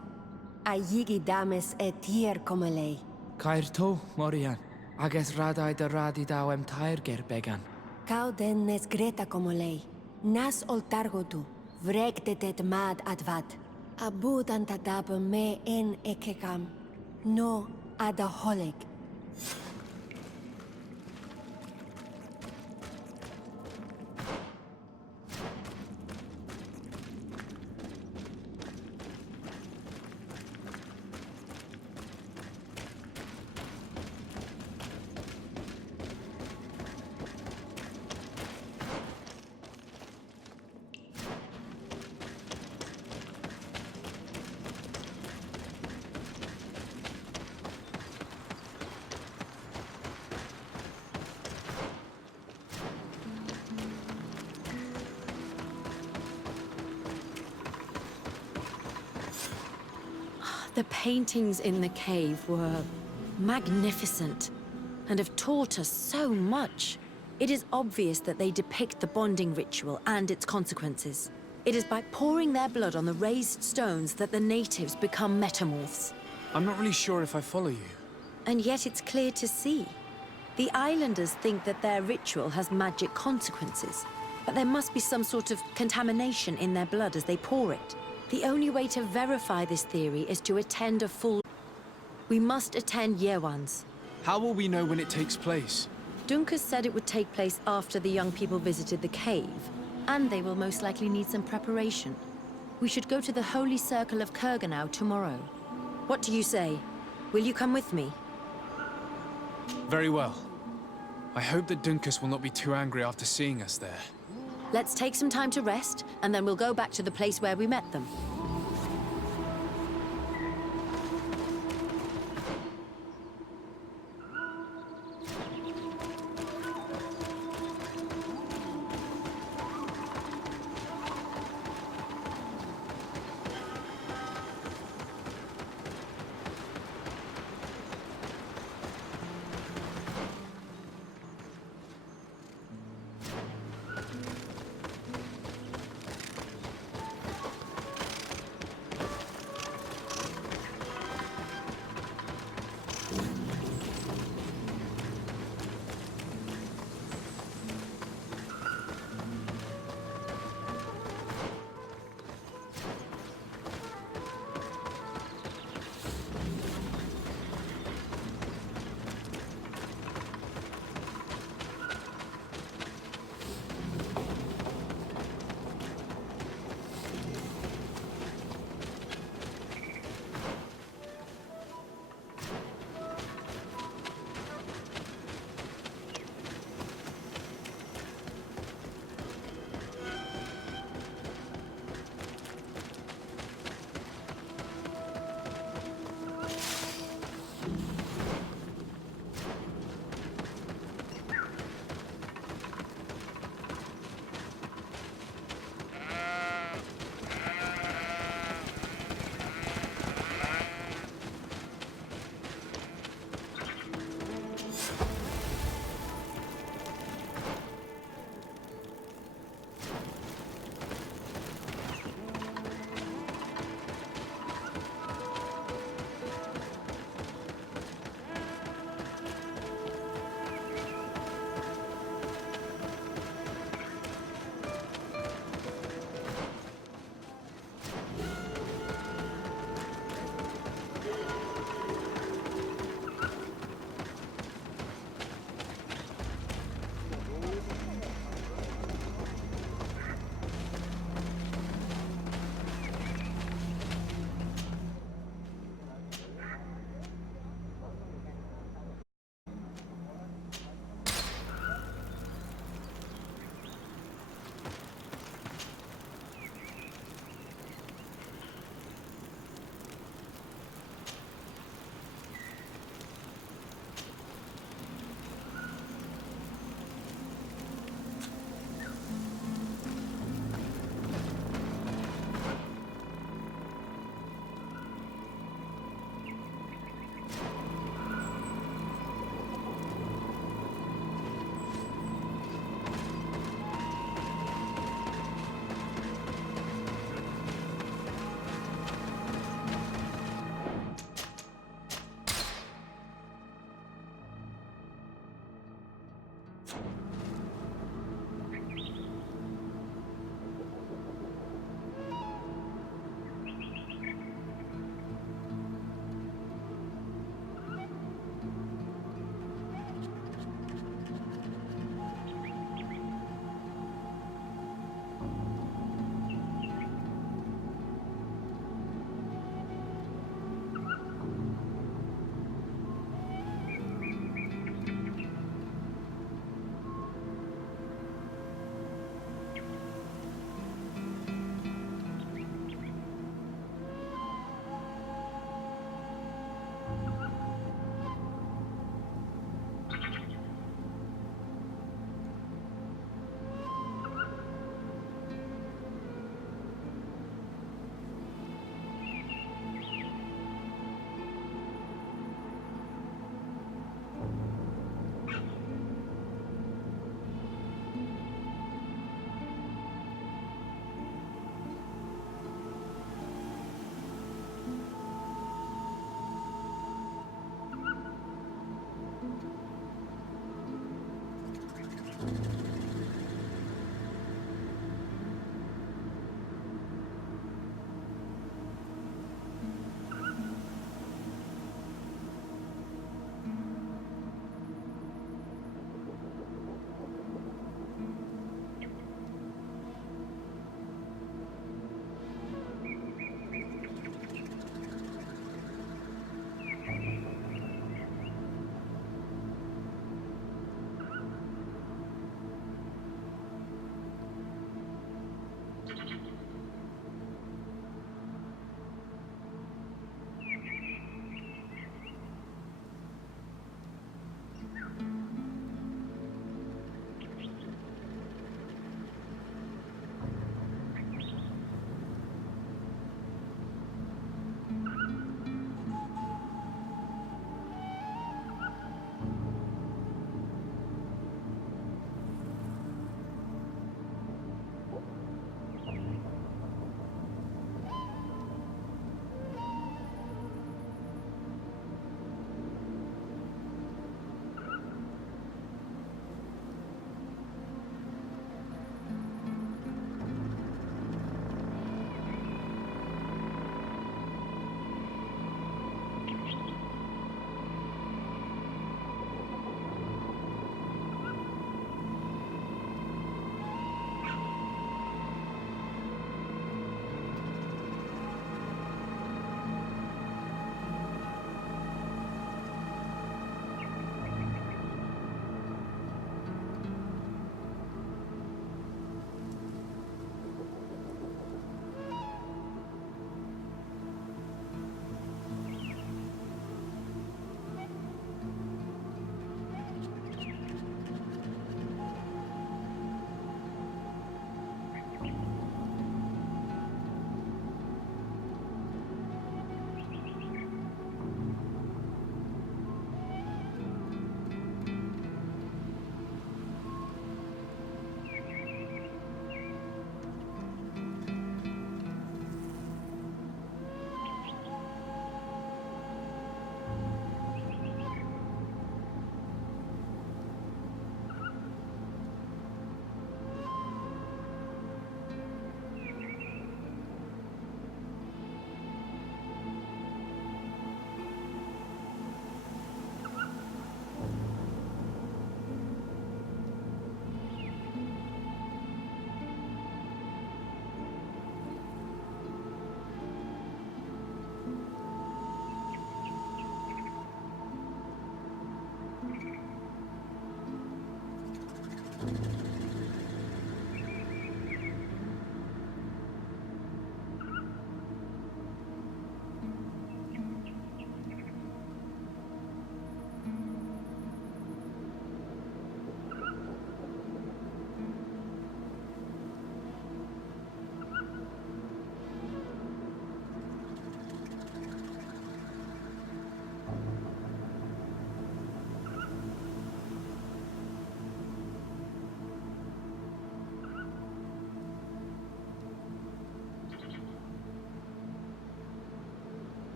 A yigi dames e tier como lei. Cair to, Morian. Ages radai de radi dawem tairger began. Cau den nes greta como lei. Nas oltargo tu. Vreg de det mad advad. Abud antadab me en ekekam. No adaholeg. The paintings in the cave were magnificent and have taught us so much. It is obvious that they depict the bonding ritual and its consequences. It is by pouring their blood on the raised stones that the natives become metamorphs. I'm not really sure if I follow you. And yet it's clear to see. The islanders think that their ritual has magic consequences, but there must be some sort of contamination in their blood as they pour it. The only way to verify this theory is to attend a full... We must attend Yewan's. How will we know when it takes place? Dunkus said it would take place after the young people visited the cave, and they will most likely need some preparation. We should go to the Holy Circle of Kurganau tomorrow. What do you say? Will you come with me? Very well. I hope that Dunkus will not be too angry after seeing us there. Let's take some time to rest, and then we'll go back to the place where we met them.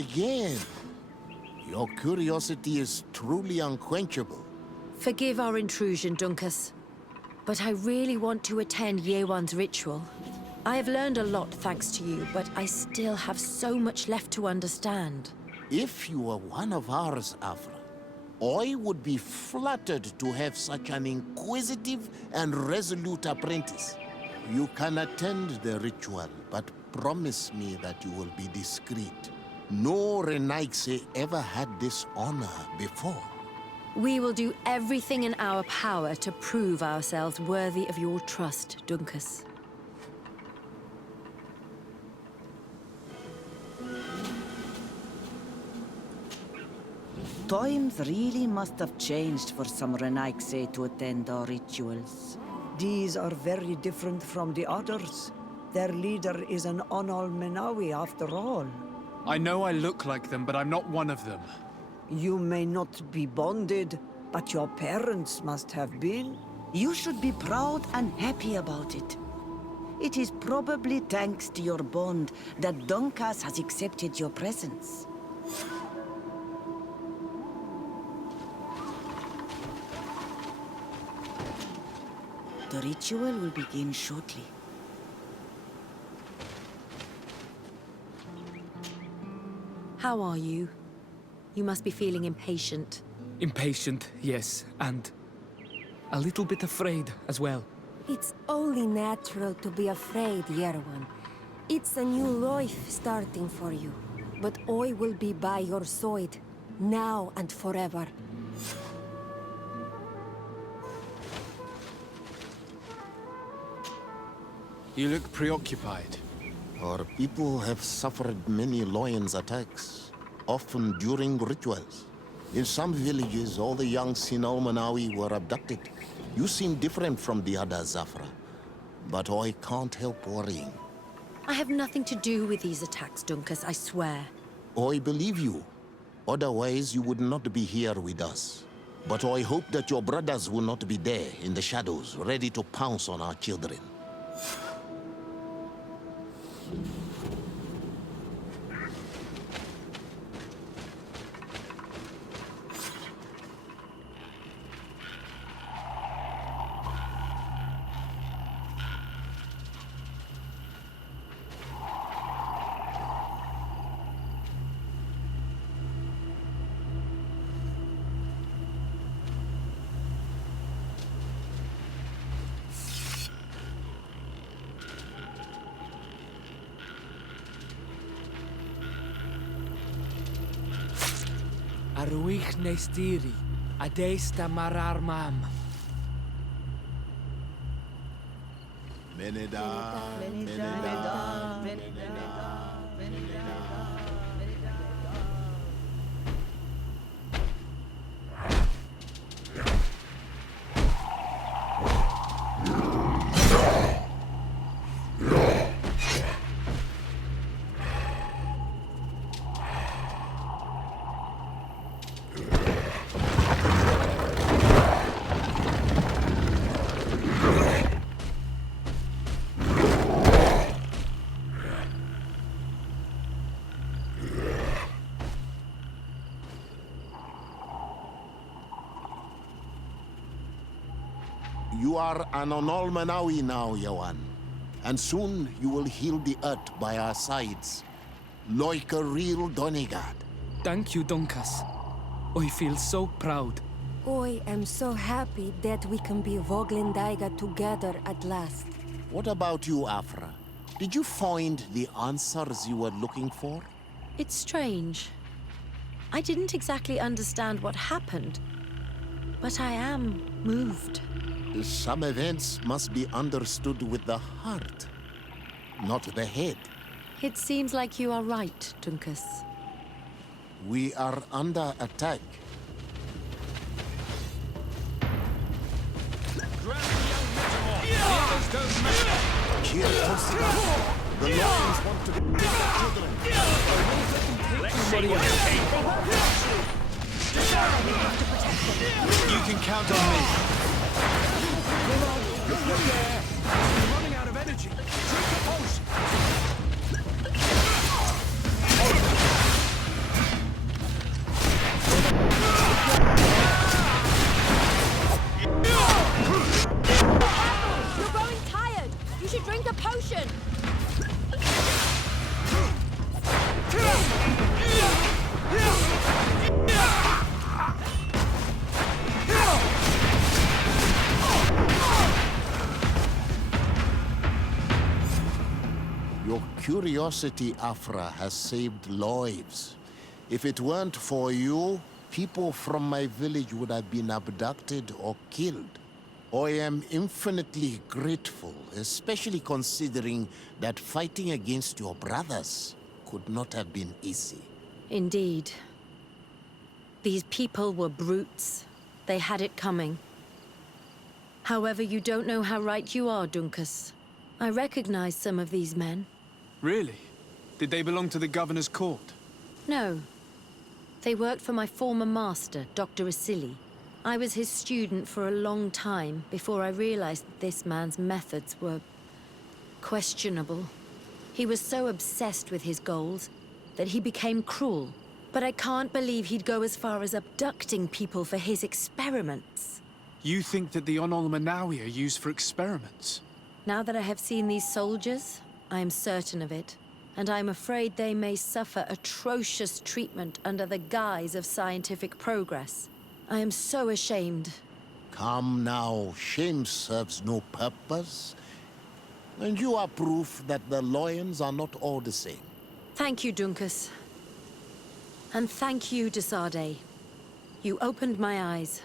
again. Your curiosity is truly unquenchable. Forgive our intrusion, Dunkus. But I really want to attend Yewan's ritual. I have learned a lot thanks to you, but I still have so much left to understand. If you were one of ours, Afra, I would be flattered to have such an inquisitive and resolute apprentice. You can attend the ritual, but promise me that you will be discreet. No Renaigse ever had this honor before. We will do everything in our power to prove ourselves worthy of your trust, Dunkus. Times really must have changed for some Renaigse to attend our rituals. These are very different from the others. Their leader is an Onol Menawi after all. I know I look like them, but I'm not one of them. You may not be bonded, but your parents must have been. You should be proud and happy about it. It is probably thanks to your bond that Dunkas has accepted your presence. The ritual will begin shortly. How are you? You must be feeling impatient. Impatient, yes, and a little bit afraid as well. It's only natural to be afraid, Yewan. It's a new life starting for you. But I will be by your side, now and forever. You look preoccupied. Our people have suffered many lions' attacks, often during rituals. In some villages, all the young Sinal Manawi were abducted. You seem different from the other Zafra, but I can't help worrying. I have nothing to do with these attacks, Dunkus, I swear. I believe you. Otherwise, you would not be here with us. But I hope that your brothers will not be there in the shadows, ready to pounce on our children. Arwich Nestiri, Adesta Marar Mam. Meneda, Meneda, Meneda. You are an Onol Manawi now, Yewan. And soon you will heal the earth by our sides. Like a real Donegad. Thank you, Dunkas. I feel so proud. I am so happy that we can be Voglendaiga together at last. What about you, Afra? Did you find the answers you were looking for? It's strange. I didn't exactly understand what happened, but I am moved. Some events must be understood with the heart, not the head. It seems like you are right, Dunkus. We are under attack. The lions want to take our children. You can count on me. You're running out of energy. Take the post. Your curiosity, Afra, has saved lives. If it weren't for you, people from my village would have been abducted or killed. I am infinitely grateful, especially considering that fighting against your brothers could not have been easy. Indeed. These people were brutes. They had it coming. However, you don't know how right you are, Dunkus. I recognize some of these men. Really? Did they belong to the governor's court? No. They worked for my former master, Dr. Asili. I was his student for a long time before I realized that this man's methods were questionable. He was so obsessed with his goals that he became cruel. But I can't believe he'd go as far as abducting people for his experiments. You think that the Onol Manawi are used for experiments? Now that I have seen these soldiers, I am certain of it. And I'm afraid they may suffer atrocious treatment under the guise of scientific progress. I am so ashamed. Come now, shame serves no purpose. And you are proof that the lions are not all the same. Thank you, Dunkus. And thank you, Desade. You opened my eyes.